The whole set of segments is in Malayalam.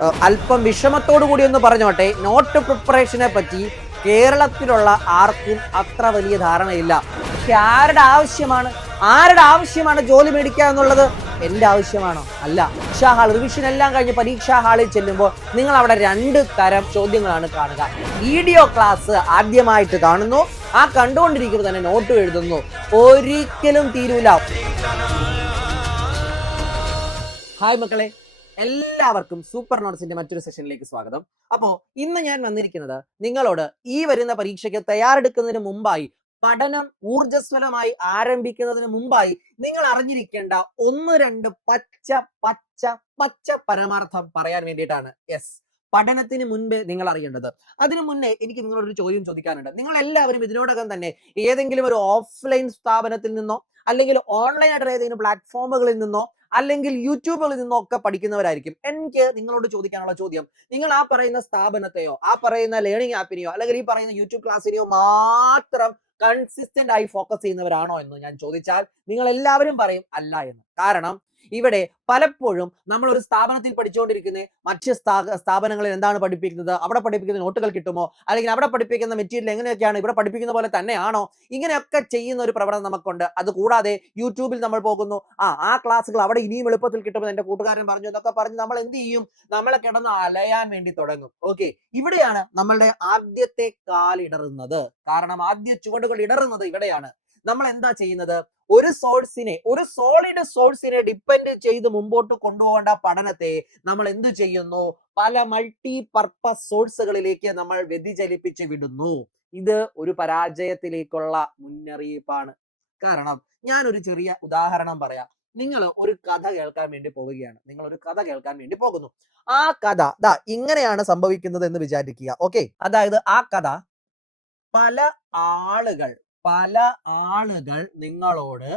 അല്പം വിഷമത്തോടു കൂടി ഒന്ന് പറഞ്ഞോട്ടെ, നോട്ട് പ്രിപ്പറേഷനെ പറ്റി കേരളത്തിലുള്ള ആർക്കും അത്ര വലിയ ധാരണയില്ല. പക്ഷെ ആരുടെ ആവശ്യമാണ് ജോലി മേടിക്കുക എന്നുള്ളത്? എന്റെ ആവശ്യമാണോ? അല്ല. പരീക്ഷാ ഹാൾ റിവിഷൻ എല്ലാം കഴിഞ്ഞ് പരീക്ഷാ ഹാളിൽ ചെല്ലുമ്പോൾ നിങ്ങൾ അവിടെ 2 തരം ചോദ്യങ്ങളാണ് കാണുക. വീഡിയോ ക്ലാസ് ആദ്യമായിട്ട് കാണുന്നു, ആ കണ്ടുകൊണ്ടിരിക്കുമ്പോൾ തന്നെ നോട്ട് എഴുതുന്നു. ഒരിക്കലും തീരൂല. ഹായ് മക്കളെ, എല്ലാവർക്കും സൂപ്പർ നോട്ട്സിന്റെ മറ്റൊരു സെഷനിലേക്ക് സ്വാഗതം. അപ്പോ ഇന്ന് ഞാൻ വന്നിരിക്കുന്നത് നിങ്ങളോട് ഈ വരുന്ന പരീക്ഷയ്ക്ക് തയ്യാറെടുക്കുന്നതിന് മുമ്പായി, പഠനം ഊർജ്ജസ്വലമായി ആരംഭിക്കുന്നതിന് മുമ്പായി നിങ്ങൾ അറിഞ്ഞിരിക്കേണ്ട 1-2 പച്ച പച്ച പച്ച പരമാർത്ഥം പറയാൻ വേണ്ടിയിട്ടാണ്. യെസ്, പഠനത്തിന് മുൻപേ നിങ്ങൾ അറിയേണ്ടത്. അതിനു മുന്നേ എനിക്ക് നിങ്ങളോടൊരു ചോദ്യം ചോദിക്കാനുണ്ട്. നിങ്ങൾ എല്ലാവരും ഇതിനോടകം തന്നെ ഏതെങ്കിലും ഒരു ഓഫ്ലൈൻ സ്ഥാപനത്തിൽ നിന്നോ അല്ലെങ്കിൽ ഓൺലൈൻ ആയിട്ട് ഏതെങ്കിലും പ്ലാറ്റ്ഫോമുകളിൽ നിന്നോ അല്ലെങ്കിൽ യൂട്യൂബുകളിൽ നിന്നൊക്കെ പഠിക്കുന്നവരായിരിക്കും. എനിക്ക് നിങ്ങളോട് ചോദിക്കാനുള്ള ചോദ്യം, നിങ്ങൾ ആ പറയുന്ന സ്ഥാപനത്തെയോ ആ പറയുന്ന ലേണിംഗ് ആപ്പിനെയോ അല്ലെങ്കിൽ ഈ പറയുന്ന യൂട്യൂബ് ക്ലാസ്സിനെയോ മാത്രം കൺസിസ്റ്റന്റ് ആയി ഫോക്കസ് ചെയ്യുന്നവരാണോ എന്ന് ഞാൻ ചോദിച്ചാൽ നിങ്ങൾ എല്ലാവരും പറയും അല്ല എന്ന്. കാരണം ഇവിടെ പലപ്പോഴും നമ്മൾ ഒരു സ്ഥാപനത്തിൽ പഠിച്ചുകൊണ്ടിരിക്കുന്ന മറ്റ് സ്ഥാപനങ്ങളിൽ എന്താണ് പഠിപ്പിക്കുന്നത്, അവിടെ പഠിപ്പിക്കുന്ന നോട്ടുകൾ കിട്ടുമോ, അല്ലെങ്കിൽ അവിടെ പഠിപ്പിക്കുന്ന മെറ്റീരിയൽ എങ്ങനെയൊക്കെയാണ് ഇവിടെ പഠിപ്പിക്കുന്ന പോലെ തന്നെയാണോ, ഇങ്ങനെയൊക്കെ ചെയ്യുന്ന ഒരു പ്രവണത നമുക്കുണ്ട്. അതുകൂടാതെ യൂട്യൂബിൽ നമ്മൾ പോകുന്നു, ആ ക്ലാസ്സുകൾ അവിടെ ഇനിയും എളുപ്പത്തിൽ കിട്ടുമെന്ന് എന്റെ കൂട്ടുകാരൻ പറഞ്ഞു എന്നൊക്കെ പറഞ്ഞ് നമ്മൾ എന്ത് ചെയ്യും, നമ്മളെ കിടന്ന് അലയാൻ വേണ്ടി തുടങ്ങും. ഓക്കെ, ഇവിടെയാണ് നമ്മളുടെ ആദ്യത്തെ കാലിടറുന്നത്. കാരണം ആദ്യ ചുവടുകൾ ഇടറുന്നത് ഇവിടെയാണ്. നമ്മൾ എന്താ ചെയ്യുന്നത്, ഒരു സോളിഡ് സോഴ്സിനെ ഡിപ്പെൻഡ് ചെയ്ത് മുമ്പോട്ട് കൊണ്ടുപോകേണ്ട പഠനത്തെ നമ്മൾ എന്ത് ചെയ്യുന്നു, പല മൾട്ടി പർപ്പസ് സോഴ്സുകളിലേക്ക് നമ്മൾ വ്യതിചലിപ്പിച്ച് വിടുന്നു. ഇത് ഒരു പരാജയത്തിലേക്കുള്ള മുന്നറിയിപ്പാണ്. കാരണം ഞാൻ ഒരു ചെറിയ ഉദാഹരണം പറയാം. നിങ്ങൾ ഒരു കഥ കേൾക്കാൻ വേണ്ടി പോവുകയാണ്, പോകുന്നു. ആ കഥ ഇങ്ങനെയാണ് സംഭവിക്കുന്നത് എന്ന് വിചാരിക്കുക. ഓക്കെ, അതായത് ആ കഥ പല ആളുകൾ നിങ്ങളോട്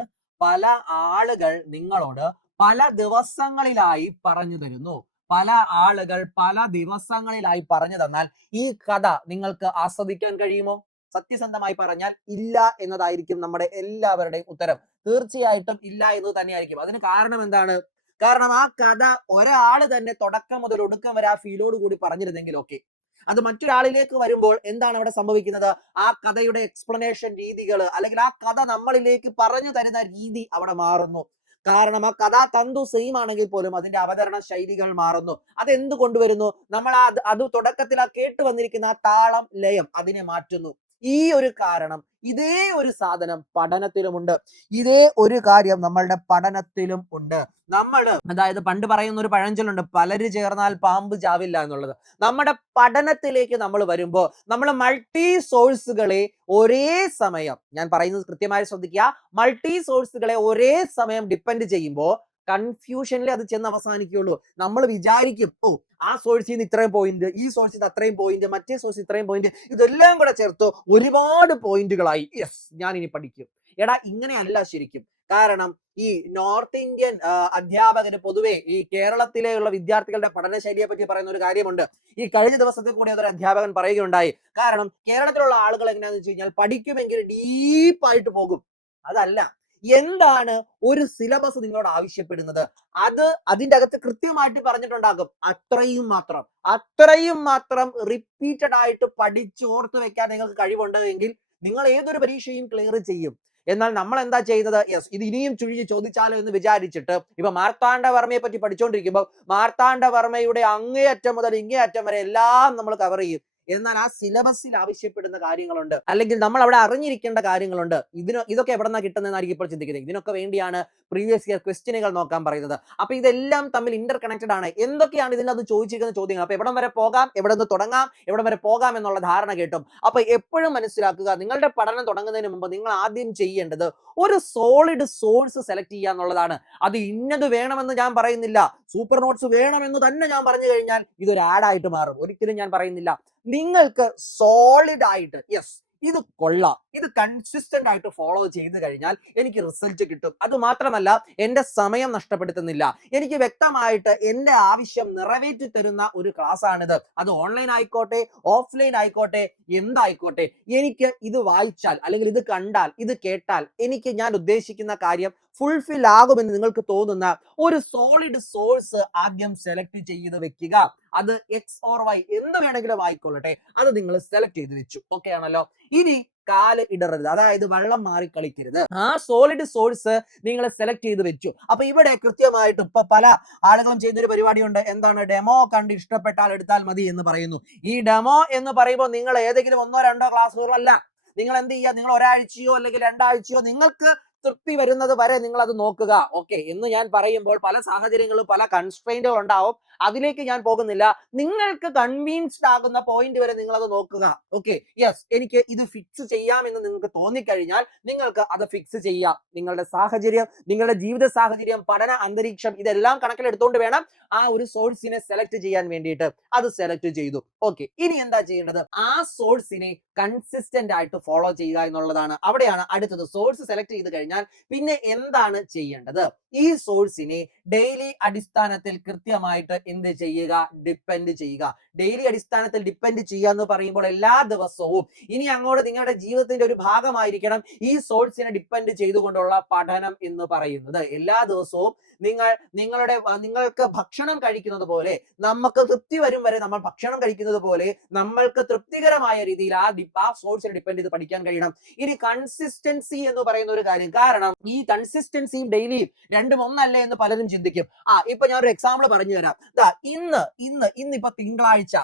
പല ദിവസങ്ങളിലായി പറഞ്ഞു തരുന്നു. പല ആളുകൾ പല ദിവസങ്ങളിലായി പറഞ്ഞു തന്നാൽ ഈ കഥ നിങ്ങൾക്ക് ആസ്വദിക്കാൻ കഴിയുമോ? സത്യസന്ധമായി പറഞ്ഞാൽ ഇല്ല എന്നതായിരിക്കും നമ്മുടെ എല്ലാവരുടെയും ഉത്തരം. തീർച്ചയായിട്ടും ഇല്ല എന്ന് തന്നെയായിരിക്കും. അതിന് കാരണം എന്താണ്? കാരണം ആ കഥ ഒരാൾ തന്നെ തുടക്കം മുതൽ ഒടുക്കം വരെ ആ ഫീലോട് കൂടി പറഞ്ഞിരുന്നെങ്കിൽ ഓക്കെ. അത് മറ്റൊരാളിലേക്ക് വരുമ്പോൾ എന്താണ് അവിടെ സംഭവിക്കുന്നത്? ആ കഥയുടെ എക്സ്പ്ലനേഷൻ രീതികൾ അല്ലെങ്കിൽ ആ കഥ നമ്മളിലേക്ക് പറഞ്ഞു തരുന്ന രീതി അവിടെ മാറുന്നു. കാരണം ആ കഥാ തന്തു സെയിം ആണെങ്കിൽ പോലും അതിന്റെ അവതരണ ശൈലികൾ മാറുന്നു. അതെന്ത് കൊണ്ടുവരുന്നു? നമ്മൾ അത് തുടക്കത്തിൽ ആ കേട്ട് വന്നിരിക്കുന്ന ആ താളം ലയം അതിനെ മാറ്റുന്നു. ഈ ഒരു കാരണം, ഇതേ ഒരു സാധനം പഠനത്തിലുമുണ്ട്. ഇതേ ഒരു കാര്യം നമ്മളുടെ പഠനത്തിലും ഉണ്ട്. അതായത് പണ്ട് പറയുന്ന ഒരു പഴഞ്ചൊല്ലുണ്ട്, പലര് ചേർന്നാൽ പാമ്പ് ചാവില്ല എന്നുള്ളത്. നമ്മുടെ പഠനത്തിലേക്ക് നമ്മൾ വരുമ്പോൾ നമ്മൾ മൾട്ടി സോഴ്സുകളെ ഒരേ സമയം, ഞാൻ പറയുന്നത് കൃത്യമായി ശ്രദ്ധിക്കുക, മൾട്ടി സോഴ്സുകളെ ഒരേ സമയം ഡിപ്പെൻഡ് ചെയ്യുമ്പോൾ കൺഫ്യൂഷനിൽ അത് ചെന്ന് അവസാനിക്കുള്ളൂ. നമ്മൾ വിചാരിക്കും, ആ സോഴ്സിൽ നിന്ന് ഇത്രയും പോയിന്റ്, ഈ സോഴ്സിൽ നിന്ന് അത്രയും പോയിന്റ്, മറ്റേ സോഴ്സിൽ ഇത്രയും പോയിന്റ്, ഇതെല്ലാം കൂടെ ചേർത്ത് ഒരുപാട് പോയിന്റുകളായി, യെസ് ഞാൻ ഇനി പഠിക്കും. എടാ, ഇങ്ങനെയല്ല ശരിക്കും. കാരണം ഈ നോർത്ത് ഇന്ത്യൻ അധ്യാപകര് പൊതുവെ ഈ കേരളത്തിലെയുള്ള വിദ്യാർത്ഥികളുടെ പഠനശൈലിയെ പറ്റി പറയുന്ന ഒരു കാര്യമുണ്ട്. ഈ കഴിഞ്ഞ ദിവസത്തിൽ കൂടി അതൊരു അധ്യാപകൻ പറയുകയുണ്ടായി. കാരണം കേരളത്തിലുള്ള ആളുകൾ എങ്ങനെയാന്ന് വെച്ച് കഴിഞ്ഞാൽ പഠിക്കുമെങ്കിൽ ഡീപ്പായിട്ട് പോകും. അതല്ല, എന്താണ് ഒരു സിലബസ് നിങ്ങളോട് ആവശ്യപ്പെടുന്നത്, അതിന്റെ അകത്ത് കൃത്യമായിട്ട് പറഞ്ഞിട്ടുണ്ടാകും. അത്രയും മാത്രം റിപ്പീറ്റഡ് ആയിട്ട് പഠിച്ചോർത്ത് വെക്കാൻ നിങ്ങൾക്ക് കഴിവുണ്ട് എങ്കിൽ നിങ്ങൾ ഏതൊരു പരീക്ഷയും ക്ലിയർ ചെയ്യും. എന്നാൽ നമ്മൾ എന്താ ചെയ്യുന്നത്, യെസ് ഇത് ഇനിയും ചുഴിഞ്ഞ് ചോദിച്ചാലോ എന്ന് വിചാരിച്ചിട്ട് ഇപ്പൊ മാർത്താണ്ഡവർമ്മയെ പറ്റി പഠിച്ചുകൊണ്ടിരിക്കുമ്പോൾ മാർത്താണ്ഡവർമ്മയുടെ അങ്ങേയറ്റം മുതൽ ഇങ്ങേയറ്റം വരെ എല്ലാം നമ്മൾ കവർ ചെയ്യും. എന്നാൽ ആ സിലബസിൽ ആവശ്യപ്പെടുന്ന കാര്യങ്ങളുണ്ട്, അല്ലെങ്കിൽ നമ്മൾ അവിടെ അറിഞ്ഞിരിക്കേണ്ട കാര്യങ്ങളുണ്ട്. ഇതൊക്കെ എവിടെ നിന്നാണ് കിട്ടുന്നതെന്നായിരിക്കും ഇപ്പോൾ ചിന്തിക്കുന്നത്. ഇതിനൊക്കെ വേണ്ടിയാണ് പ്രീവിയസ് ഇയർ ക്വസ്റ്റ്യനുകൾ നോക്കാൻ പറയുന്നത്. അപ്പൊ ഇതെല്ലാം തമ്മിൽ ഇന്റർ കണക്റ്റഡ് ആണ്. എന്തൊക്കെയാണ് ഇതിന്റെ അത് ചോദിച്ചിരിക്കുന്ന ചോദ്യങ്ങൾ, അപ്പൊ എവിടം വരെ പോകാം, എവിടെ നിന്ന് തുടങ്ങാം, എവിടം വരെ പോകാം എന്നുള്ള ധാരണ കിട്ടും. അപ്പൊ എപ്പോഴും മനസ്സിലാക്കുക, നിങ്ങളുടെ പഠനം തുടങ്ങുന്നതിന് മുമ്പ് നിങ്ങൾ ആദ്യം ചെയ്യേണ്ടത് ഒരു സോളിഡ് സോഴ്സ് സെലക്ട് ചെയ്യുക എന്നുള്ളതാണ്. അത് ഇന്നത് വേണമെന്ന് ഞാൻ പറയുന്നില്ല, സൂപ്പർ നോട്ട്സ് വേണമെന്ന് തന്നെ ഞാൻ പറഞ്ഞു കഴിഞ്ഞാൽ ഇതൊരു ആഡായിട്ട് മാറും. ഒരിക്കലും ഞാൻ പറയുന്നില്ല. നിങ്ങൾക്ക് സോളിഡ് ആയിട്ട്, യെസ് ഇത് കൊള്ളാം, ഇത് കൺസിസ്റ്റന്റ് ആയിട്ട് ഫോളോ ചെയ്ത് കഴിഞ്ഞാൽ എനിക്ക് റിസൾട്ട് കിട്ടും. അത് മാത്രമല്ല എന്റെ സമയം നഷ്ടപ്പെടുത്തുന്നില്ല, എനിക്ക് വ്യക്തമായിട്ട് എന്റെ ആവശ്യം നിറവേറ്റി തരുന്ന ഒരു ക്ലാസ് ആണിത്. അത് ഓൺലൈൻ ആയിക്കോട്ടെ, ഓഫ്ലൈൻ ആയിക്കോട്ടെ, എന്തായിക്കോട്ടെ, എനിക്ക് ഇത് വായിച്ചാൽ അല്ലെങ്കിൽ ഇത് കണ്ടാൽ, ഇത് കേട്ടാൽ എനിക്ക് ഞാൻ ഉദ്ദേശിക്കുന്ന കാര്യം ഫുൾഫിൽ ആകുമെന്ന് നിങ്ങൾക്ക് തോന്നുന്ന ഒരു സോളിഡ് സോഴ്സ് ആദ്യം സെലക്ട് ചെയ്ത് വെക്കുക. അത് എക്സ് ഓർ വൈ എന്ത് വേണമെങ്കിലും ആയിക്കൊള്ളട്ടെ, അത് നിങ്ങൾ സെലക്ട് ചെയ്ത് വെച്ചു. ഓക്കെ ആണല്ലോ. ഇനി കാല് ഇടരുത്, അതായത് വെള്ളം മാറി കളിക്കരുത്. ആ സോളിഡ് സോഴ്സ് നിങ്ങൾ സെലക്ട് ചെയ്ത് വെച്ചു. അപ്പൊ ഇവിടെ കൃത്യമായിട്ട് ഇപ്പൊ പല ആളുകളും ചെയ്യുന്ന ഒരു പരിപാടിയുണ്ട്. എന്താണ്? ഡെമോ കണ്ട് ഇഷ്ടപ്പെട്ടാൽ എടുത്താൽ മതി എന്ന് പറയുന്നു. ഈ ഡെമോ എന്ന് പറയുമ്പോൾ നിങ്ങൾ ഏതെങ്കിലും 1-2 ക്ലാസ്സുകളല്ല, നിങ്ങൾ എന്ത് ചെയ്യുക? നിങ്ങൾ ഒരാഴ്ചയോ അല്ലെങ്കിൽ 2 ആഴ്ചയോ നിങ്ങൾക്ക് തൃപ്തി വരുന്നത് വരെ നിങ്ങൾ അത് നോക്കുക. ഓക്കെ എന്ന് ഞാൻ പറയുമ്പോൾ പല സാഹചര്യങ്ങളും പല കൺസ്ട്രെയിന്റുകൾ ഉണ്ടാവും, അതിലേക്ക് ഞാൻ പോകുന്നില്ല. നിങ്ങൾക്ക് കൺവിൻസ്ഡ് ആകുന്ന പോയിന്റ് വരെ നിങ്ങൾ അത് നോക്കുക. ഓക്കെ, യെസ്, എനിക്ക് ഇത് ഫിക്സ് ചെയ്യാമെന്ന് നിങ്ങൾക്ക് തോന്നിക്കഴിഞ്ഞാൽ നിങ്ങൾക്ക് അത് ഫിക്സ് ചെയ്യാം. നിങ്ങളുടെ സാഹചര്യം, നിങ്ങളുടെ ജീവിത സാഹചര്യം, പഠന അന്തരീക്ഷം ഇതെല്ലാം കണക്കിലെടുത്തുകൊണ്ട് വേണം ആ ഒരു സോഴ്സിനെ സെലക്ട് ചെയ്യാൻ വേണ്ടിയിട്ട്. അത് സെലക്ട് ചെയ്തു. ഓക്കെ, ഇനി എന്താ ചെയ്യേണ്ടത്? ആ സോഴ്സിനെ കൺസിസ്റ്റന്റ് ആയിട്ട് ഫോളോ ചെയ്യുക എന്നുള്ളതാണ്. അവിടെയാണ് അടുത്തത്. സോഴ്സ് സെലക്ട് ചെയ്ത് കഴിഞ്ഞാൽ പിന്നെ എന്താണ് ചെയ്യേണ്ടത്? ഈ സോഴ്സിനെ ഡെയിലി അടിസ്ഥാനത്തിൽ കൃത്യമായിട്ട് എന്ത് ചെയ്യുക? ഡിപ്പെൻഡ് ചെയ്യുക. ഡെയിലി അടിസ്ഥാനത്തിൽ ഡിപ്പെൻഡ് ചെയ്യുക എന്ന് പറയുമ്പോൾ എല്ലാ ദിവസവും ഇനി അങ്ങോട്ട് നിങ്ങളുടെ ജീവിതത്തിന്റെ ഒരു ഭാഗമായിരിക്കണം ഈ സോഴ്സിനെ ഡിപ്പെൻഡ് ചെയ്തുകൊണ്ടുള്ള പഠനം എന്ന് പറയുന്നത്. എല്ലാ ദിവസവും നിങ്ങൾക്ക് ഭക്ഷണം കഴിക്കുന്നത് പോലെ, നമുക്ക് തൃപ്തി വരും വരെ നമ്മൾ ഭക്ഷണം കഴിക്കുന്നത് പോലെ നമ്മൾക്ക് തൃപ്തികരമായ രീതിയിൽ ആ സോഴ്സിനെ ഡിപ്പെൻഡ് ചെയ്ത് പഠിക്കാൻ കഴിയണം. ഇനി കൺസിസ്റ്റൻസി എന്ന് പറയുന്ന ഒരു കാര്യം, കാരണം ഈ കൺസിസ്റ്റൻസിയും ഡെയിലിയും രണ്ടും ഒന്നല്ലേ എന്ന് പലരും ചിന്തിക്കും. ഇപ്പൊ ഞാൻ ഒരു എക്സാമ്പിൾ പറഞ്ഞു തരാം. ഇന്നിപ്പോ തിങ്കളാഴ്ച,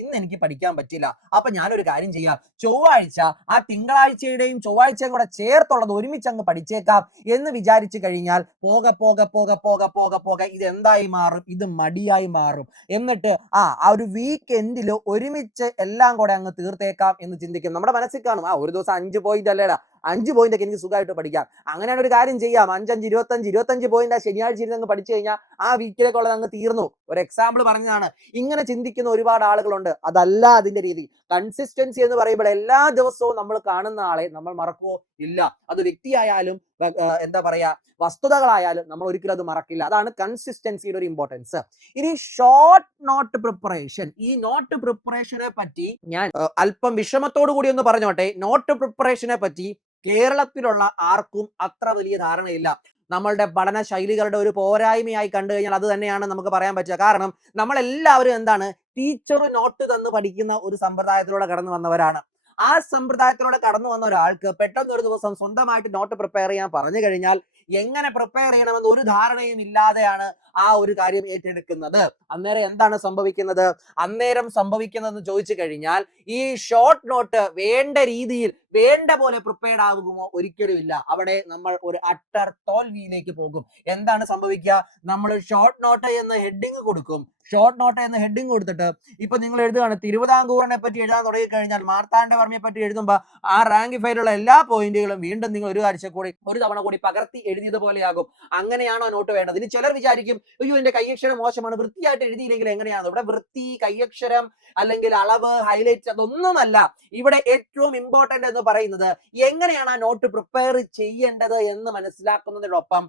ഇന്ന് എനിക്ക് പഠിക്കാൻ പറ്റില്ല, അപ്പൊ ഞാനൊരു കാര്യം ചെയ്യാം, ചൊവ്വാഴ്ച ആ തിങ്കളാഴ്ചയുടെയും ചൊവ്വാഴ്ചയും കൂടെ ചേർത്തുള്ളത് ഒരുമിച്ച് അങ്ങ് പഠിച്ചേക്കാം എന്ന് വിചാരിച്ചു കഴിഞ്ഞാൽ പോകെ പോകെ പോകെ പോകെ പോകെ പോകെ ഇത് എന്തായി മാറും? ഇത് മടിയായി മാറും. എന്നിട്ട് ആ ഒരു വീക്ക് എൻഡിൽ ഒരുമിച്ച് എല്ലാം കൂടെ അങ്ങ് തീർത്തേക്കാം എന്ന് ചിന്തിക്കും. നമ്മുടെ മനസ്സിൽ കാണും, ഒരു ദിവസം 5 പോയിന്റ് അല്ലേടാ, 5 പോയിന്റ് ഒക്കെ എനിക്ക് സുഖമായിട്ട് പഠിക്കാം. അങ്ങനെയാണ് ഒരു കാര്യം ചെയ്യാം. 5 25 പോയിന്റ് ശനിയാഴ്ച ഇരുന്ന് അങ്ങ് പഠിച്ചു കഴിഞ്ഞാൽ ആ വീക്കിലേക്കുള്ളത് അങ്ങ് തീർന്നു. ഒരു എക്സാമ്പിൾ പറഞ്ഞതാണ്. ഇങ്ങനെ ചിന്തിക്കുന്ന ഒരുപാട് ആളുകളുണ്ട്. അതല്ല അതിന്റെ രീതി. കൺസിസ്റ്റൻസി എന്ന് പറയുമ്പോൾ എല്ലാ ദിവസവും നമ്മൾ കാണുന്ന ആളെ നമ്മൾ മറക്കുവോ? ഇല്ല. അത് വ്യക്തിയായാലും എന്താ പറയാ, വസ്തുതകളായാലും നമ്മൾ ഒരിക്കലും അത് മറക്കില്ല. അതാണ് കൺസിസ്റ്റൻസിയുടെ ഒരു ഇമ്പോർട്ടൻസ്. ഇനി ഷോർട്ട് നോട്ട് പ്രിപ്പറേഷൻ. ഈ നോട്ട് പ്രിപ്പറേഷനെ പറ്റി ഞാൻ അല്പം വിഷമത്തോടു കൂടി ഒന്ന് പറഞ്ഞോട്ടെ. നോട്ട് പ്രിപ്പറേഷനെ പറ്റി കേരളത്തിലുള്ള ആർക്കും അത്ര വലിയ ധാരണയില്ല. നമ്മളുടെ പഠന ശൈലികളുടെ ഒരു പോരായ്മയായി കണ്ടു കഴിഞ്ഞാൽ അത് തന്നെയാണ് നമുക്ക് പറയാൻ പറ്റുക. കാരണം നമ്മളെല്ലാവരും എന്താണ്, ടീച്ചർ നോട്ട് തന്ന് പഠിക്കുന്ന ഒരു സമ്പ്രദായത്തിലൂടെ കടന്നു വന്നവരാണ്. ആ സമ്പ്രദായത്തിലൂടെ കടന്നു വന്ന ഒരാൾക്ക് പെട്ടെന്ന് ഒരു ദിവസം സ്വന്തമായിട്ട് നോട്ട് പ്രിപ്പയർ ചെയ്യാൻ പറഞ്ഞു കഴിഞ്ഞാൽ എങ്ങനെ പ്രിപ്പയർ ചെയ്യണമെന്ന് ഒരു ധാരണയും ഇല്ലാതെയാണ് ആ ഒരു കാര്യം ഏറ്റെടുക്കുന്നത്. അന്നേരം എന്താണ് സംഭവിക്കുന്നത്? അന്നേരം സംഭവിക്കുന്നതെന്ന് ചോദിച്ചു കഴിഞ്ഞാൽ ഈ ഷോർട്ട് നോട്ട് വേണ്ട രീതിയിൽ വേണ്ട പോലെ പ്രിപ്പയർഡ് ആകുമോ? ഒരിക്കലും ഇല്ല. അവിടെ നമ്മൾ ഒരു അട്ടർ തോൽവിയിലേക്ക് പോകും. എന്താണ് സംഭവിക്കുക? നമ്മൾ ഷോർട്ട് നോട്ട് എന്ന് ഹെഡിങ് കൊടുക്കും. ഷോർട്ട് നോട്ട് എന്ന് ഹെഡിങ് കൊടുത്തിട്ട് ഇപ്പൊ നിങ്ങൾ എഴുതുകയാണ് തിരുവിതാംകൂറിനെ പറ്റി എഴുതാൻ തുടങ്ങി കഴിഞ്ഞാൽ മാർത്താണ്ഡവർമ്മയെ പറ്റി എഴുതുമ്പോൾ ആ റാങ്കിഫൈലുള്ള എല്ലാ പോയിന്റുകളും വീണ്ടും നിങ്ങൾ ഒരു തവണ കൂടി പകർത്തി എഴുതിയതുപോലെയാകും. അങ്ങനെയാണോ നോട്ട് വേണ്ടത്? ഇനി ചിലർ വിചാരിക്കും, അയ്യോ എന്റെ കൈയക്ഷരം മോശമാണ്, വൃത്തിയായിട്ട് എഴുതിയില്ലെങ്കിൽ എങ്ങനെയാണ്? ഇവിടെ വൃത്തി, കൈയക്ഷരം അല്ലെങ്കിൽ അളവ്, ഹൈലൈറ്റ് അതൊന്നുമല്ല. ഇവിടെ ഏറ്റവും ഇമ്പോർട്ടന്റ് എന്ന് പറയുന്നത് എങ്ങനെയാണ് ആ നോട്ട് പ്രിപ്പയർ ചെയ്യേണ്ടത് എന്ന് മനസ്സിലാക്കുന്നതിനൊപ്പം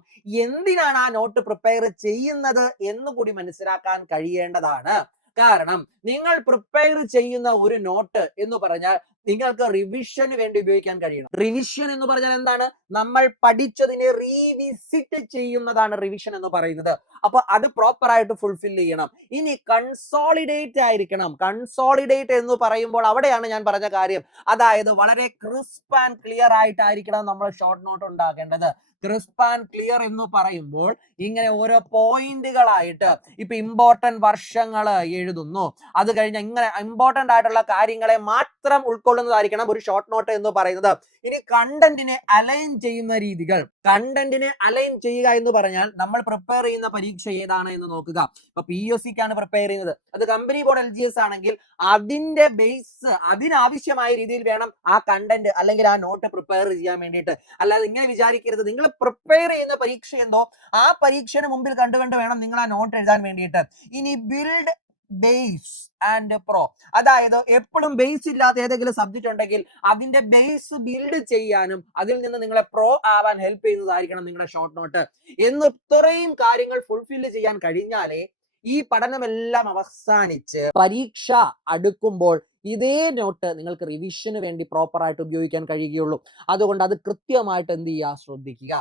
എന്തിനാണ് ആ നോട്ട് പ്രിപ്പയർ ചെയ്യുന്നത് എന്ന് കൂടി മനസ്സിലാക്കാൻ കഴിയേണ്ടതാണ്. കാരണം നിങ്ങൾ പ്രിപ്പയർ ചെയ്യുന്ന ഒരു നോട്ട് എന്ന് പറഞ്ഞാൽ നിങ്ങൾക്ക് റിവിഷന് വേണ്ടി ഉപയോഗിക്കാൻ കഴിയണം. റിവിഷൻ എന്ന് പറഞ്ഞാൽ എന്താണ്? നമ്മൾ പഠിച്ചതിനെ റീവിസിറ്റ് ചെയ്യുന്നതാണ് റിവിഷൻ എന്ന് പറയുന്നത്. അപ്പൊ അത് പ്രോപ്പർ ആയിട്ട് ഫുൾഫിൽ ചെയ്യണം. ഇനി കൺസോളിഡേറ്റ് ആയിരിക്കണം. കൺസോളിഡേറ്റ് എന്ന് പറയുമ്പോൾ അവിടെയാണ് ഞാൻ പറഞ്ഞ കാര്യം. അതായത് വളരെ ക്രിസ്പ് ആൻഡ് ക്ലിയർ ആയിട്ടായിരിക്കണം നമ്മൾ ഷോർട്ട് നോട്ട് ഉണ്ടാക്കേണ്ടത്. ക്രിസ്പ് ആൻഡ് ക്ലിയർ എന്ന് പറയുമ്പോൾ ഇങ്ങനെ ഓരോ പോയിന്റുകളായിട്ട് ഇപ്പൊ ഇമ്പോർട്ടന്റ് വർഷങ്ങൾ എഴുതുന്നു, അത് കഴിഞ്ഞ് ഇങ്ങനെ ഇമ്പോർട്ടന്റ് ആയിട്ടുള്ള കാര്യങ്ങളെ മാത്രം ഉൾക്കൊള്ളുന്നതായിരിക്കണം ഒരു ഷോർട്ട് നോട്ട് എന്ന് പറയുന്നത്. ഇനി കണ്ടന്റിനെ അലൈൻ ചെയ്യുന്ന രീതികൾ. കണ്ടന്റിനെ അലൈൻ ചെയ്യുക എന്ന് പറഞ്ഞാൽ നമ്മൾ പ്രിപ്പയർ ചെയ്യുന്ന പരീക്ഷ ഏതാണ് എന്ന് നോക്കുക. ഇപ്പൊ PSCക്കാണ് പ്രിപ്പയർ ചെയ്യുന്നത്, അത് കമ്പനി ബോർഡ് LGS ആണെങ്കിൽ അതിന്റെ ബേസ് അതിനാവശ്യമായ രീതിയിൽ വേണം ആ കണ്ടന്റ് അല്ലെങ്കിൽ ആ നോട്ട് പ്രിപ്പയർ ചെയ്യാൻ വേണ്ടിയിട്ട്. അല്ലാതെ ഇങ്ങനെ വിചാരിക്കരുത്, നിങ്ങൾ പ്രിപ്പയർ ചെയ്യുന്ന പരീക്ഷ എന്തോ ആ പരീക്ഷയുടെ മുമ്പിൽ കണ്ടുകണ്ട് വേണം നിങ്ങൾ ആ നോട്ട് എഴുതാൻ വേണ്ടിയിട്ട്. ഇനി ബിൽഡ് ബേസ് ആൻഡ് പ്രോ, അതായത് എപ്പോഴും ബേസ് ഇല്ലാത്ത ഏതെങ്കിലും സബ്ജക്ട് ഉണ്ടെങ്കിൽ അതിന്റെ ബേസ് ബിൽഡ് ചെയ്യാനും അതിൽ നിന്ന് നിങ്ങളെ പ്രോ ആവാൻ ഹെൽപ്പ് ചെയ്യുന്നതായിരിക്കണം നിങ്ങളുടെ ഷോർട്ട് നോട്ട്. എന്ന് ഇത്രയും കാര്യങ്ങൾ ഫുൾഫിൽ ചെയ്യാൻ കഴിഞ്ഞാലേ ഈ പഠനമെല്ലാം അവസാനിച്ച് പരീക്ഷ അടുക്കുമ്പോൾ ഇതേ നോട്ട് നിങ്ങൾക്ക് റിവിഷന് വേണ്ടി പ്രോപ്പർ ആയിട്ട് ഉപയോഗിക്കാൻ കഴിയുകയുള്ളൂ. അതുകൊണ്ട് അത് കൃത്യമായിട്ട് എന്ത് ചെയ്യുക? ശ്രദ്ധിക്കുക.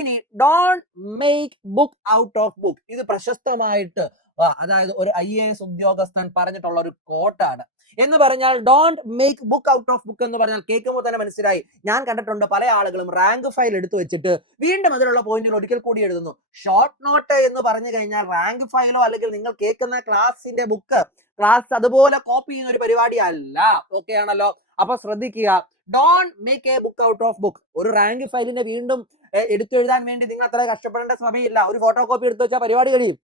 ഇനി don't make book out of book, ഇത് പ്രശസ്തമായിട്ട് അതായത് ഒരു IAS ഉദ്യോഗസ്ഥൻ പറഞ്ഞിട്ടുള്ള ഒരു കോട്ടാണ്. എന്ന് പറഞ്ഞാൽ don't make book out of book എന്ന് പറഞ്ഞാൽ കേൾക്കുമ്പോൾ തന്നെ മനസ്സിലായി. ഞാൻ കണ്ടിട്ടുണ്ട് പല ആളുകളും റാങ്ക് ഫയൽ എടുത്തു വെച്ചിട്ട് വീണ്ടും അതിലുള്ള പോയിന്റുകൾ ഒരിക്കൽ കൂടി എഴുതുന്നു. ഷോർട്ട് നോട്ട് എന്ന് പറഞ്ഞു കഴിഞ്ഞാൽ റാങ്ക് ഫയലോ അല്ലെങ്കിൽ നിങ്ങൾ കേൾക്കുന്ന ക്ലാസിന്റെ ബുക്ക് ക്ലാസ് അതുപോലെ കോപ്പി ചെയ്യുന്ന ഒരു പരിപാടി അല്ല. ഓക്കെ ആണല്ലോ? അപ്പൊ ശ്രദ്ധിക്കുക, don't make A book out of book. ഒരു റാങ്ക് ഫയലിനെ വീണ്ടും എടുത്തെഴുതാൻ വേണ്ടി നിങ്ങൾ അത്ര കഷ്ടപ്പെടേണ്ട സമയമില്ല. ഒരു ഫോട്ടോ കോപ്പി എടുത്തു വെച്ചാൽ പരിപാടി കഴിയും.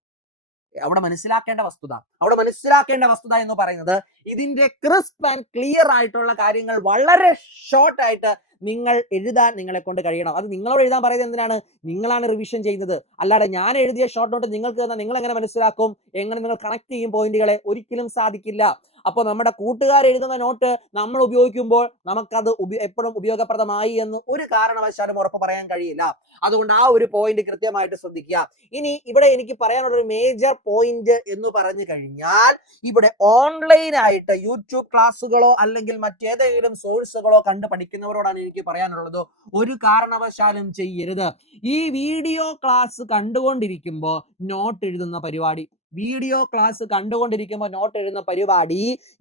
അവിടെ മനസ്സിലാക്കേണ്ട വസ്തുത എന്ന് പറയുന്നത് ഇതിന്റെ ക്രിസ്പ് ആൻഡ് ക്ലിയർ ആയിട്ടുള്ള കാര്യങ്ങൾ വളരെ ഷോർട്ട് ആയിട്ട് നിങ്ങൾ എഴുതാൻ നിങ്ങളെ കൊണ്ട് കഴിയണം. അത് നിങ്ങളോട് എഴുതാൻ പറയുന്നത് എന്തിനാണ്? നിങ്ങളാണ് റിവിഷൻ ചെയ്യുന്നത്. അല്ലാതെ ഞാൻ എഴുതിയ ഷോർട്ട് നോട്ട് നിങ്ങൾക്ക് തന്നാൽ നിങ്ങൾ എങ്ങനെ മനസ്സിലാക്കും? എങ്ങനെ നിങ്ങൾ കണക്ട് ചെയ്യും പോയിന്റുകളെ? ഒരിക്കലും സാധിക്കില്ല. അപ്പോൾ നമ്മുടെ കൂട്ടുകാർ എഴുതുന്ന നോട്ട് നമ്മൾ ഉപയോഗിക്കുമ്പോൾ നമുക്കത് എപ്പോഴും ഉപയോഗപ്രദമായി എന്ന് ഒരു കാരണവശാലും ഉറപ്പ് പറയാൻ കഴിയില്ല. അതുകൊണ്ട് ആ ഒരു പോയിന്റ് കൃത്യമായിട്ട് ശ്രദ്ധിക്കുക. ഇനി ഇവിടെ എനിക്ക് പറയാനുള്ള ഒരു മേജർ പോയിന്റ് എന്ന് പറഞ്ഞു കഴിഞ്ഞാൽ, ഇവിടെ ഓൺലൈൻ ആയിട്ട് യൂട്യൂബ് ക്ലാസ്സുകളോ അല്ലെങ്കിൽ മറ്റേതെങ്കിലും സോഴ്സുകളോ കണ്ട് പഠിക്കുന്നവരോടാണ് എനിക്ക് പറയാനുള്ളത്, ഒരു കാരണവശാലും ചെയ്യരുത്. ഈ വീഡിയോ ക്ലാസ് കണ്ടുകൊണ്ടിരിക്കുമ്പോൾ നോട്ട് എഴുതുന്ന പരിപാടി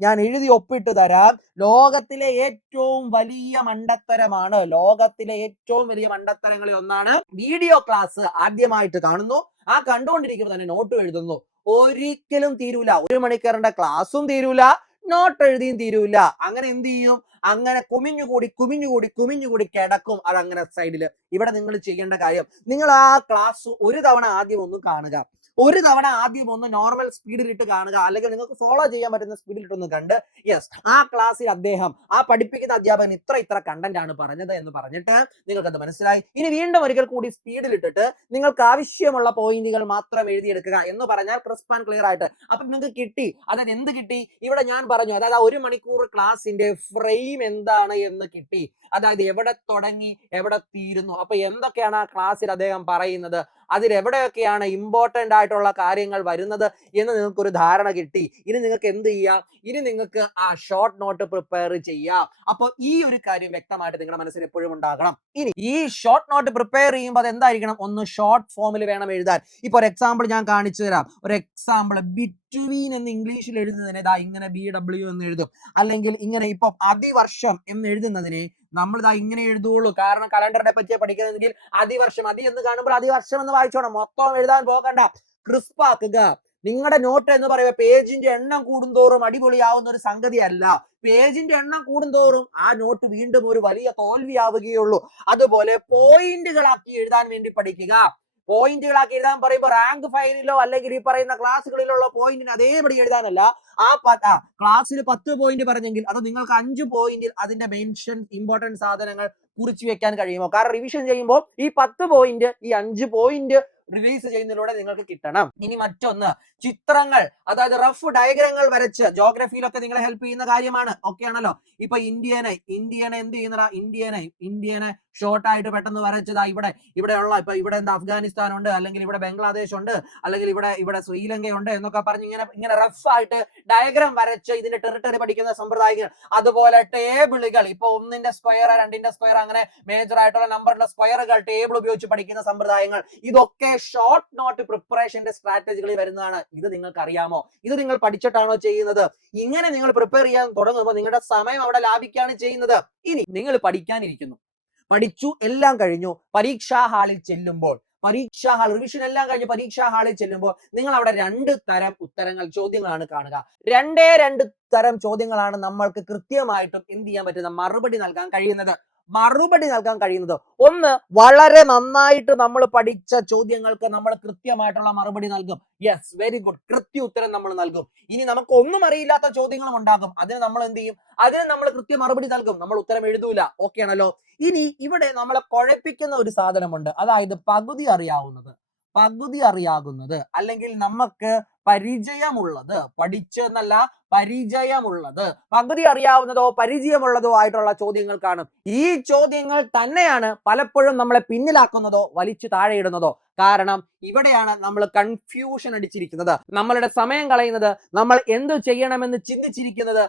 ഞാൻ എഴുതി ഒപ്പിട്ട് തരാം. ലോകത്തിലെ ഏറ്റവും വലിയ മണ്ടത്തരമാണ്. ലോകത്തിലെ ഏറ്റവും വലിയ മണ്ടത്തരങ്ങളിൽ ഒന്നാണ് വീഡിയോ ക്ലാസ് ആദ്യമായിട്ട് കാണുന്നു, ആ കണ്ടുകൊണ്ടിരിക്കുമ്പോൾ തന്നെ നോട്ട് എഴുതുന്നു. ഒരിക്കലും തീരൂല. 1 മണിക്കൂറിന്റെ ക്ലാസ്സും തീരൂല, നോട്ട് എഴുതിയും തീരൂല. അങ്ങനെ എന്ത് ചെയ്യും? അങ്ങനെ കുമിഞ്ഞുകൂടി കിടക്കും. അതങ്ങനെ സൈഡില്. ഇവിടെ നിങ്ങൾ ചെയ്യേണ്ട കാര്യം, നിങ്ങൾ ആ ക്ലാസ് ഒരു തവണ ആദ്യം ഒന്ന് കാണുക. നോർമൽ സ്പീഡിലിട്ട് കാണുക, അല്ലെങ്കിൽ നിങ്ങൾക്ക് ഫോളോ ചെയ്യാൻ പറ്റുന്ന സ്പീഡിലിട്ടൊന്ന് കണ്ട്, യെസ്, ആ ക്ലാസ്സിൽ അദ്ദേഹം, ആ പഠിപ്പിക്കുന്ന അധ്യാപകൻ ഇത്ര കണ്ടന്റ് ആണ് പറഞ്ഞത് എന്ന് പറഞ്ഞിട്ട് നിങ്ങൾക്ക് അത് മനസ്സിലായി. ഇനി വീണ്ടും ഒരിക്കൽ കൂടി സ്പീഡിലിട്ടിട്ട് നിങ്ങൾക്ക് ആവശ്യമുള്ള പോയിന്റുകൾ മാത്രം എഴുതിയെടുക്കുക എന്ന് പറഞ്ഞാൽ ക്രിസ്പ് ആൻഡ് ക്ലിയർ ആയിട്ട്. അപ്പൊ നിങ്ങൾക്ക് കിട്ടി. അതായത് എന്ത് കിട്ടി? ഇവിടെ ഞാൻ പറഞ്ഞു, അതായത് 1 മണിക്കൂർ ക്ലാസിന്റെ ഫ്രെയിം എന്താണ് എന്ന് കിട്ടി. അതായത് എവിടെ തുടങ്ങി എവിടെ തീരുന്നു, അപ്പൊ എന്തൊക്കെയാണ് ആ ക്ലാസ്സിൽ അദ്ദേഹം പറയുന്നത്, അതിലെവിടെയൊക്കെയാണ് ഇമ്പോർട്ടന്റ് ആയിട്ടുള്ള കാര്യങ്ങൾ വരുന്നത് എന്ന് നിങ്ങൾക്കൊരു ധാരണ കിട്ടി. ഇനി നിങ്ങൾക്ക് എന്ത് ചെയ്യാം? ഇനി നിങ്ങൾക്ക് ആ ഷോർട്ട് നോട്ട് പ്രിപ്പയർ ചെയ്യാം. അപ്പോൾ ഈ ഒരു കാര്യം വ്യക്തമായിട്ട് നിങ്ങളുടെ മനസ്സിൽ എപ്പോഴും ഉണ്ടാകണം. ഇനി ഈ ഷോർട്ട് നോട്ട് പ്രിപ്പയർ ചെയ്യുമ്പോൾ അത് എന്തായിരിക്കണം? ഒന്ന് ഷോർട്ട് ഫോമിൽ വേണം എഴുതാൻ. ഇപ്പൊ ഒരു എക്സാമ്പിൾ ഞാൻ കാണിച്ചു തരാം. ഒരു എക്സാമ്പിൾ, ബിറ്റ്വീൻ എന്ന് ഇംഗ്ലീഷിൽ എഴുതുന്നതിന് ഇങ്ങനെ BW എന്ന് എഴുതും. അല്ലെങ്കിൽ ഇങ്ങനെ ഇപ്പൊ അതിവർഷം എന്ന് എഴുതുന്നതിന് നമ്മൾ ഇങ്ങനെ എഴുതുള്ളൂ. കാരണം കലണ്ടറിനെ പറ്റിയ പഠിക്കുന്നതെങ്കിൽ അതിവർഷം, എന്ന് കാണുമ്പോൾ അതിവർഷം എന്ന് വായിച്ചോണം. മൊത്തം എഴുതാൻ പോകണ്ട, ക്രിസ്പ് ആക്കുക. നിങ്ങളുടെ നോട്ട് എന്ന് പറയുമ്പോൾ പേജിന്റെ എണ്ണം കൂടുന്തോറും അടിപൊളിയാവുന്ന ഒരു സംഗതിയല്ല. പേജിന്റെ എണ്ണം കൂടുന്തോറും ആ നോട്ട് വീണ്ടും ഒരു വലിയ തോൽവിയാവുകയുള്ളൂ. അതുപോലെ പോയിന്റുകളാക്കി എഴുതാൻ വേണ്ടി പഠിക്കുക. പോയിന്റുകളാക്കി എഴുതാൻ പറയുമ്പോൾ റാങ്ക് ഫയലിലോ അല്ലെങ്കിൽ ഈ പറയുന്ന ക്ലാസ്സുകളിലുള്ള പോയിന്റിന് അതേപടി എഴുതാനല്ല. ആ ക്ലാസ്സിൽ 10 പോയിന്റ് പറഞ്ഞെങ്കിൽ അത് നിങ്ങൾക്ക് 5 പോയിന്റിൽ അതിന്റെ മെൻഷൻ ഇമ്പോർട്ടന്റ് സാധനങ്ങൾ കുറിച്ചു വെക്കാൻ കഴിയുമോ? കാരണം റിവിഷൻ ചെയ്യുമ്പോൾ ഈ 10 പോയിന്റ് ഈ 5 പോയിന്റ് റിലീസ് ചെയ്യുന്നതിലൂടെ നിങ്ങൾക്ക് കിട്ടണം. ഇനി മറ്റൊന്ന്, ചിത്രങ്ങൾ, അതായത് റഫ് ഡയഗ്രങ്ങൾ വരച്ച്, ജോഗ്രഫിയിലൊക്കെ നിങ്ങളെ ഹെൽപ്പ് ചെയ്യുന്ന കാര്യമാണ്. ഓക്കെ ആണല്ലോ? ഇപ്പൊ ഇന്ത്യനെ എന്ത് ചെയ്യുന്നതാ? ഇന്ത്യനെ ഷോർട്ട് ആയിട്ട് പെട്ടെന്ന് വരച്ചതാ. ഇവിടെയുള്ള ഇപ്പൊ ഇവിടെ എന്താ അഫ്ഗാനിസ്ഥാൻ ഉണ്ട്, അല്ലെങ്കിൽ ഇവിടെ ബംഗ്ലാദേശ് ഉണ്ട്, അല്ലെങ്കിൽ ഇവിടെ ശ്രീലങ്ക ഉണ്ട് എന്നൊക്കെ പറഞ്ഞ് ഇങ്ങനെ റഫ് ആയിട്ട് ഡയഗ്രാം വരച്ച് ഇതിന്റെ ടെറിട്ടറി പഠിക്കുന്ന സമ്പ്രദായങ്ങൾ. അതുപോലെ ടേബിളുകൾ, ഇപ്പൊ 1ന്റെ സ്ക്വയർ 2ന്റെ സ്ക്വയർ അങ്ങനെ മേജർ ആയിട്ടുള്ള നമ്പറിന്റെ സ്ക്വയറുകൾ ടേബിൾ ഉപയോഗിച്ച് പഠിക്കുന്ന സമ്പ്രദായങ്ങൾ, ഇതൊക്കെ ഷോർട്ട് നോട്ട് പ്രിപ്പറേഷന്റെ സ്ട്രാറ്റജികളിൽ വരുന്നതാണ്. ഇത് നിങ്ങൾക്ക് അറിയാമോ? ഇത് നിങ്ങൾ പഠിച്ചിട്ടാണോ ചെയ്യുന്നത്? ഇങ്ങനെ നിങ്ങൾ പ്രിപ്പയർ ചെയ്യാൻ തുടങ്ങുമ്പോൾ നിങ്ങളുടെ സമയം അവിടെ ലാഭിക്കുകയാണ് ചെയ്യുന്നത്. ഇനി നിങ്ങൾ പഠിക്കാനിരിക്കുന്നു, പഠിച്ചു, എല്ലാം കഴിഞ്ഞു, പരീക്ഷാ ഹാളിൽ ചെല്ലുമ്പോൾ, റിവിഷൻ എല്ലാം കഴിഞ്ഞ് പരീക്ഷാ ഹാളിൽ ചെല്ലുമ്പോൾ നിങ്ങൾ അവിടെ 2 തരം ചോദ്യങ്ങളാണ് കാണുക. 2 തരം ചോദ്യങ്ങളാണ് നമ്മൾക്ക് കൃത്യമായിട്ടും എന്ത് ചെയ്യാൻ പറ്റുന്ന മറുപടി നൽകാൻ കഴിയുന്നത്. ഒന്ന്, വളരെ നന്നായിട്ട് നമ്മൾ പഠിച്ച ചോദ്യങ്ങൾക്ക് നമ്മൾ കൃത്യമായിട്ടുള്ള മറുപടി നൽകും. യെസ്, വെരി ഗുഡ്, കൃത്യ ഉത്തരം നമ്മൾ നൽകും. ഇനി നമുക്ക് ഒന്നും അറിയില്ലാത്ത ചോദ്യങ്ങളും ഉണ്ടാകും. അതിന് നമ്മൾ എന്ത് ചെയ്യും? അതിന് നമ്മൾ കൃത്യ മറുപടി നൽകും. നമ്മൾ ഉത്തരം എഴുതൂല. ഓക്കെ ആണല്ലോ? ഇനി ഇവിടെ നമ്മളെ കുഴപ്പിക്കുന്ന ഒരു സാധനമുണ്ട്. അതായത് പകുതി അറിയാവുന്നത് അല്ലെങ്കിൽ നമുക്ക് പരിചയമുള്ളത്, പഠിച്ചെന്നല്ല പരിചയമുള്ളത്, പകുതി അറിയാവുന്നതോ പരിചയമുള്ളതോ ആയിട്ടുള്ള ചോദ്യങ്ങൾ കാണും. ഈ ചോദ്യങ്ങൾ തന്നെയാണ് പലപ്പോഴും നമ്മളെ പിന്നിലാക്കുന്നതോ വലിച്ചു താഴെയിടുന്നതോ. കാരണം ഇവിടെയാണ് നമ്മൾ കൺഫ്യൂഷൻ അടിച്ചിരിക്കുന്നത്, നമ്മളുടെ സമയം കളയുന്നത്, നമ്മൾ എന്ത് ചെയ്യണമെന്ന് ചിന്തിച്ചിരിക്കുന്നത്.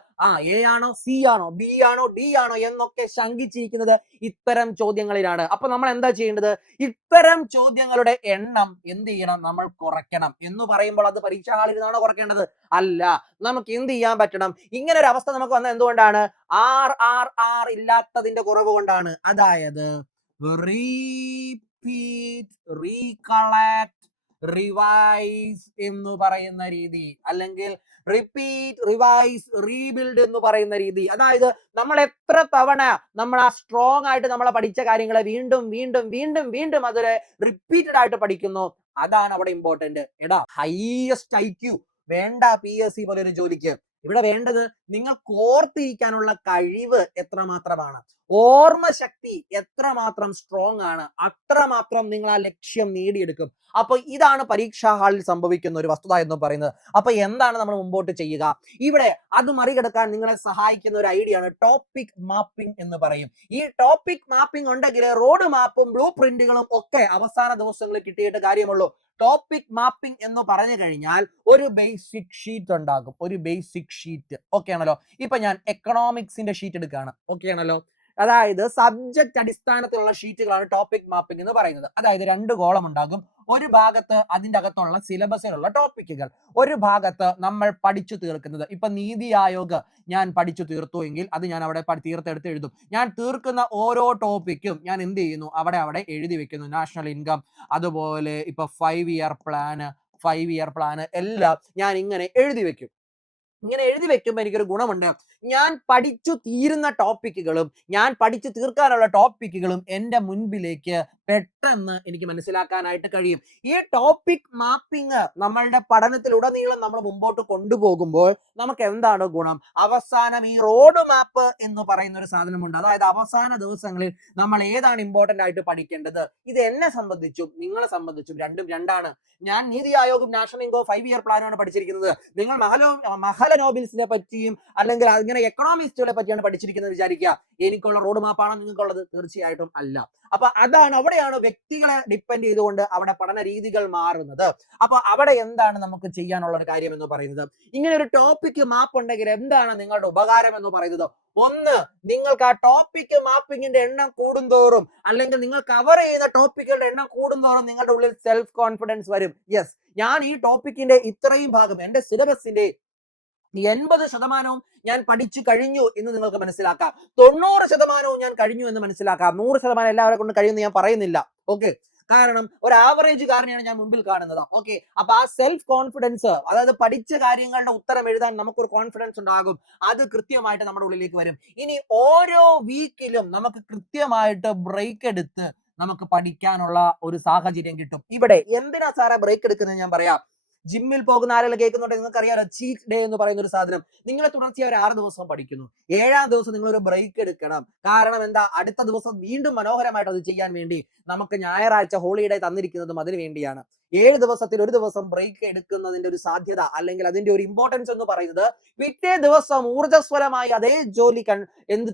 എ ആണോ, സി ആണോ, ബി ആണോ, ഡി ആണോ എന്നൊക്കെ ശങ്കിച്ചിരിക്കുന്നത് ഇത്തരം ചോദ്യങ്ങളിലാണ്. അപ്പൊ നമ്മൾ എന്താ ചെയ്യേണ്ടത്? ഇത്തരം ചോദ്യങ്ങളുടെ എണ്ണം എന്ത് ചെയ്യണം? നമ്മൾ കുറയ്ക്കണം. എന്ന് പറയുമ്പോൾ അത് പരീക്ഷാ ഹാളിൽ നിന്നാണോ കുറയ്ക്കേണ്ടത്? അല്ല. നമുക്ക് എന്ത് ചെയ്യാൻ പറ്റണം? ഇങ്ങനെ ഒരു അവസ്ഥ നമുക്ക് വന്നത് എന്തുകൊണ്ടാണ്? ആർ ഇല്ലാത്തതിന്റെ കുറവ് കൊണ്ടാണ്. അതായത് റിപ്പീറ്റ്, റീകളക്ട്, റിവൈസ് എന്ന് പറയുന്ന രീതി, അല്ലെങ്കിൽ റിപ്പീറ്റ്, റിവൈസ്, റീബിൽഡ് എന്ന് പറയുന്ന രീതി. അതായത് നമ്മൾ എത്ര തവണ നമ്മൾ ആ സ്ട്രോങ് ആയിട്ട് നമ്മളെ പഠിച്ച കാര്യങ്ങളെ വീണ്ടും വീണ്ടും വീണ്ടും വീണ്ടും അതൊരു റിപ്പീറ്റഡ് ആയിട്ട് പഠിക്കുന്നു, അതാണ് അവിടെ ഇമ്പോർട്ടന്റ്. എടാ, ഹൈയസ്റ്റ് IQ വേണ്ട PSC പോലെ ഒരു ജോലിക്ക്. ഇവിടെ വേണ്ടത് നിങ്ങൾ ഓർത്തിരിക്കാനുള്ള കഴിവ് എത്രമാത്രമാണ്, ഓർമ്മശക്തി എത്രമാത്രം സ്ട്രോങ് ആണ്, അത്രമാത്രം നിങ്ങൾ ആ ലക്ഷ്യം നേടിയെടുക്കും. അപ്പൊ ഇതാണ് പരീക്ഷാ ഹാളിൽ സംഭവിക്കുന്ന ഒരു വസ്തുത എന്ന് പറയുന്നത്. അപ്പൊ എന്താണ് നമ്മൾ മുമ്പോട്ട് ചെയ്യുക? ഇവിടെ അത് മറികടക്കാൻ നിങ്ങളെ സഹായിക്കുന്ന ഒരു ഐഡിയ ആണ് ടോപ്പിക് മാപ്പിംഗ് എന്ന് പറയും. ഈ ടോപ്പിക് മാപ്പിംഗ് ഉണ്ടെങ്കിൽ റോഡ് മാപ്പും ബ്ലൂ പ്രിന്റുകളും ഒക്കെ അവസാന ദിവസങ്ങളിൽ കിട്ടിയിട്ട് കാര്യമുള്ളൂ. ടോപ്പിക് മാപ്പിംഗ് എന്ന് പറഞ്ഞു കഴിഞ്ഞാൽ ഒരു ബേസിക് ഷീറ്റ് ഉണ്ടാകും, ഒരു ബേസിക് ഷീറ്റ്. ഓക്കെ ആണല്ലോ? ഇപ്പൊ ഞാൻ എക്കണോമിക്സിന്റെ ഷീറ്റ് എടുക്കുകയാണ്. ഓക്കെ ആണല്ലോ? അതായത് സബ്ജക്ട് അടിസ്ഥാനത്തിലുള്ള ഷീറ്റുകളാണ് ടോപ്പിക് മാപ്പിംഗ് എന്ന് പറയുന്നത്. അതായത് 2 കോളം ഉണ്ടാകും. ഒരു ഭാഗത്ത് അതിന്റെ അകത്തുള്ള സിലബസിലുള്ള ടോപ്പിക്കുകൾ, ഒരു ഭാഗത്ത് നമ്മൾ പഠിച്ചു തീർക്കുന്നത്. ഇപ്പൊ നീതി ആയോഗ് ഞാൻ പഠിച്ചു തീർത്തു എങ്കിൽ അത് ഞാൻ അവിടെ തീർത്തെടുത്ത് എഴുതും. ഞാൻ തീർക്കുന്ന ഓരോ ടോപ്പിക്കും ഞാൻ എന്ത് ചെയ്യുന്നു? അവിടെ എഴുതി വെക്കുന്നു. നാഷണൽ ഇൻകം, അതുപോലെ ഇപ്പൊ 5 ഇയർ പ്ലാന് എല്ലാം ഞാൻ ഇങ്ങനെ എഴുതി വെക്കും. ഇങ്ങനെ എഴുതി വെക്കുമ്പോൾ എനിക്കൊരു ഗുണമുണ്ട്. ഞാൻ പഠിച്ചു തീരുന്ന ടോപ്പിക്കുകളും ഞാൻ പഠിച്ചു തീർക്കാനുള്ള ടോപ്പിക്കുകളും എൻ്റെ മുൻപിലേക്ക് പെട്ടെന്ന് എനിക്ക് മനസ്സിലാക്കാനായിട്ട് കഴിയും. ഈ ടോപ്പിക് മാപ്പിംഗ് നമ്മളുടെ പഠനത്തിലുടനീളം നമ്മൾ മുമ്പോട്ട് കൊണ്ടുപോകുമ്പോൾ നമുക്ക് എന്താണ് ഗുണം? അവസാനം ഈ റോഡ് മാപ്പ് എന്ന് പറയുന്ന ഒരു സാധനമുണ്ട്. അതായത് അവസാന ദിവസങ്ങളിൽ നമ്മൾ ഏതാണ് ഇമ്പോർട്ടന്റ് ആയിട്ട് പഠിക്കേണ്ടത്. ഇത് എന്നെ സംബന്ധിച്ചും നിങ്ങളെ സംബന്ധിച്ചും രണ്ടും രണ്ടാണ്. ഞാൻ നീതി ആയോഗും നാഷണൽ ഇൻകം 5 ഇയർ പ്ലാനുമാണ് പഠിച്ചിരിക്കുന്നത്. നിങ്ങൾ മഹലനോബിൽസിനെ പറ്റിയും അല്ലെങ്കിൽ അങ്ങനെ എക്കണോമിസ്റ്റുകളെ പറ്റിയാണ് പഠിച്ചിരിക്കുന്നത് വിചാരിക്കുക. എനിക്കുള്ള റോഡ് മാപ്പാണോ നിങ്ങൾക്കുള്ളത്? തീർച്ചയായിട്ടും അല്ല. അപ്പൊ അതാണ്, അവിടെയാണ് വ്യക്തികളെ ഡിപ്പെൻഡ് ചെയ്തുകൊണ്ട് അവിടെ പഠന രീതികൾ മാറുന്നത്. അപ്പൊ അവിടെ എന്താണ് നമുക്ക് ചെയ്യാനുള്ള ഒരു കാര്യം എന്ന് പറയുന്നത്? ഇങ്ങനെ ഒരു ടോപ്പിക് മാപ്പ് ഉണ്ടെങ്കിൽ എന്താണ് നിങ്ങളുടെ ഉപകാരം എന്ന് പറയുന്നത്? ഒന്ന്, നിങ്ങൾക്ക് ആ ടോപ്പിക് മാപ്പിങ്ങിന്റെ എണ്ണം കൂടുന്തോറും, അല്ലെങ്കിൽ നിങ്ങൾ കവർ ചെയ്യുന്ന ടോപ്പിക്കുകളുടെ എണ്ണം കൂടുന്തോറും നിങ്ങളുടെ ഉള്ളിൽ സെൽഫ് കോൺഫിഡൻസ് വരും. യെസ്, ഞാൻ ഈ ടോപ്പിക്കിന്റെ ഇത്രയും ഭാഗം എന്റെ സിലബസിന്റെ 80% ഞാൻ പഠിച്ചു കഴിഞ്ഞു എന്ന് നിങ്ങൾക്ക് മനസ്സിലാക്കാം. 90% ഞാൻ കഴിഞ്ഞു എന്ന് മനസ്സിലാക്കാം. 100% എല്ലാവരെ കൊണ്ട് കഴിയുമെന്ന് ഞാൻ പറയുന്നില്ല. ഓക്കെ, കാരണം ഒരു ആവറേജ് കാരനെയാണ് ഞാൻ മുമ്പിൽ കാണുന്നത്. ഓക്കെ, അപ്പൊ ആ സെൽഫ് കോൺഫിഡൻസ്, അതായത് പഠിച്ച കാര്യങ്ങളുടെ ഉത്തരം എഴുതാൻ നമുക്കൊരു കോൺഫിഡൻസ് ഉണ്ടാകും. അത് കൃത്യമായിട്ട് നമ്മുടെ ഉള്ളിലേക്ക് വരും. ഇനി ഓരോ വീക്കിലും നമുക്ക് കൃത്യമായിട്ട് ബ്രേക്ക് എടുത്ത് നമുക്ക് പഠിക്കാനുള്ള ഒരു സാഹചര്യം കിട്ടും. ഇവിടെ എന്തിനാ സാറേ ബ്രേക്ക് എടുക്കുന്നത് ഞാൻ പറയാം. ജിമ്മിൽ പോകുന്ന ആളുകൾ കേൾക്കുന്നുണ്ടെങ്കിൽ നിങ്ങൾക്ക് അറിയാലോ, ചീറ്റ് ഡേ എന്ന് പറയുന്ന ഒരു സാധനം. നിങ്ങൾ തുടർച്ചയായി 6 ദിവസം പഠിക്കുന്നു, 7ാം ദിവസം നിങ്ങൾ ഒരു ബ്രേക്ക് എടുക്കണം. കാരണം എന്താ? അടുത്ത ദിവസം വീണ്ടും മനോഹരമായിട്ട് അത് ചെയ്യാൻ വേണ്ടി നമുക്ക് ഞായറാഴ്ച ഹോളിഡേ തന്നിരിക്കുന്നതും അതിനു വേണ്ടിയാണ്. 7 ദിവസത്തിൽ ഒരു ദിവസം ബ്രേക്ക് എടുക്കുന്നതിന്റെ ഒരു സാധ്യത, അല്ലെങ്കിൽ അതിന്റെ ഒരു ഇമ്പോർട്ടൻസ് എന്ന് പറയുന്നത് പിറ്റേ ദിവസം ഊർജ്ജസ്വലമായി അതേ ജോലി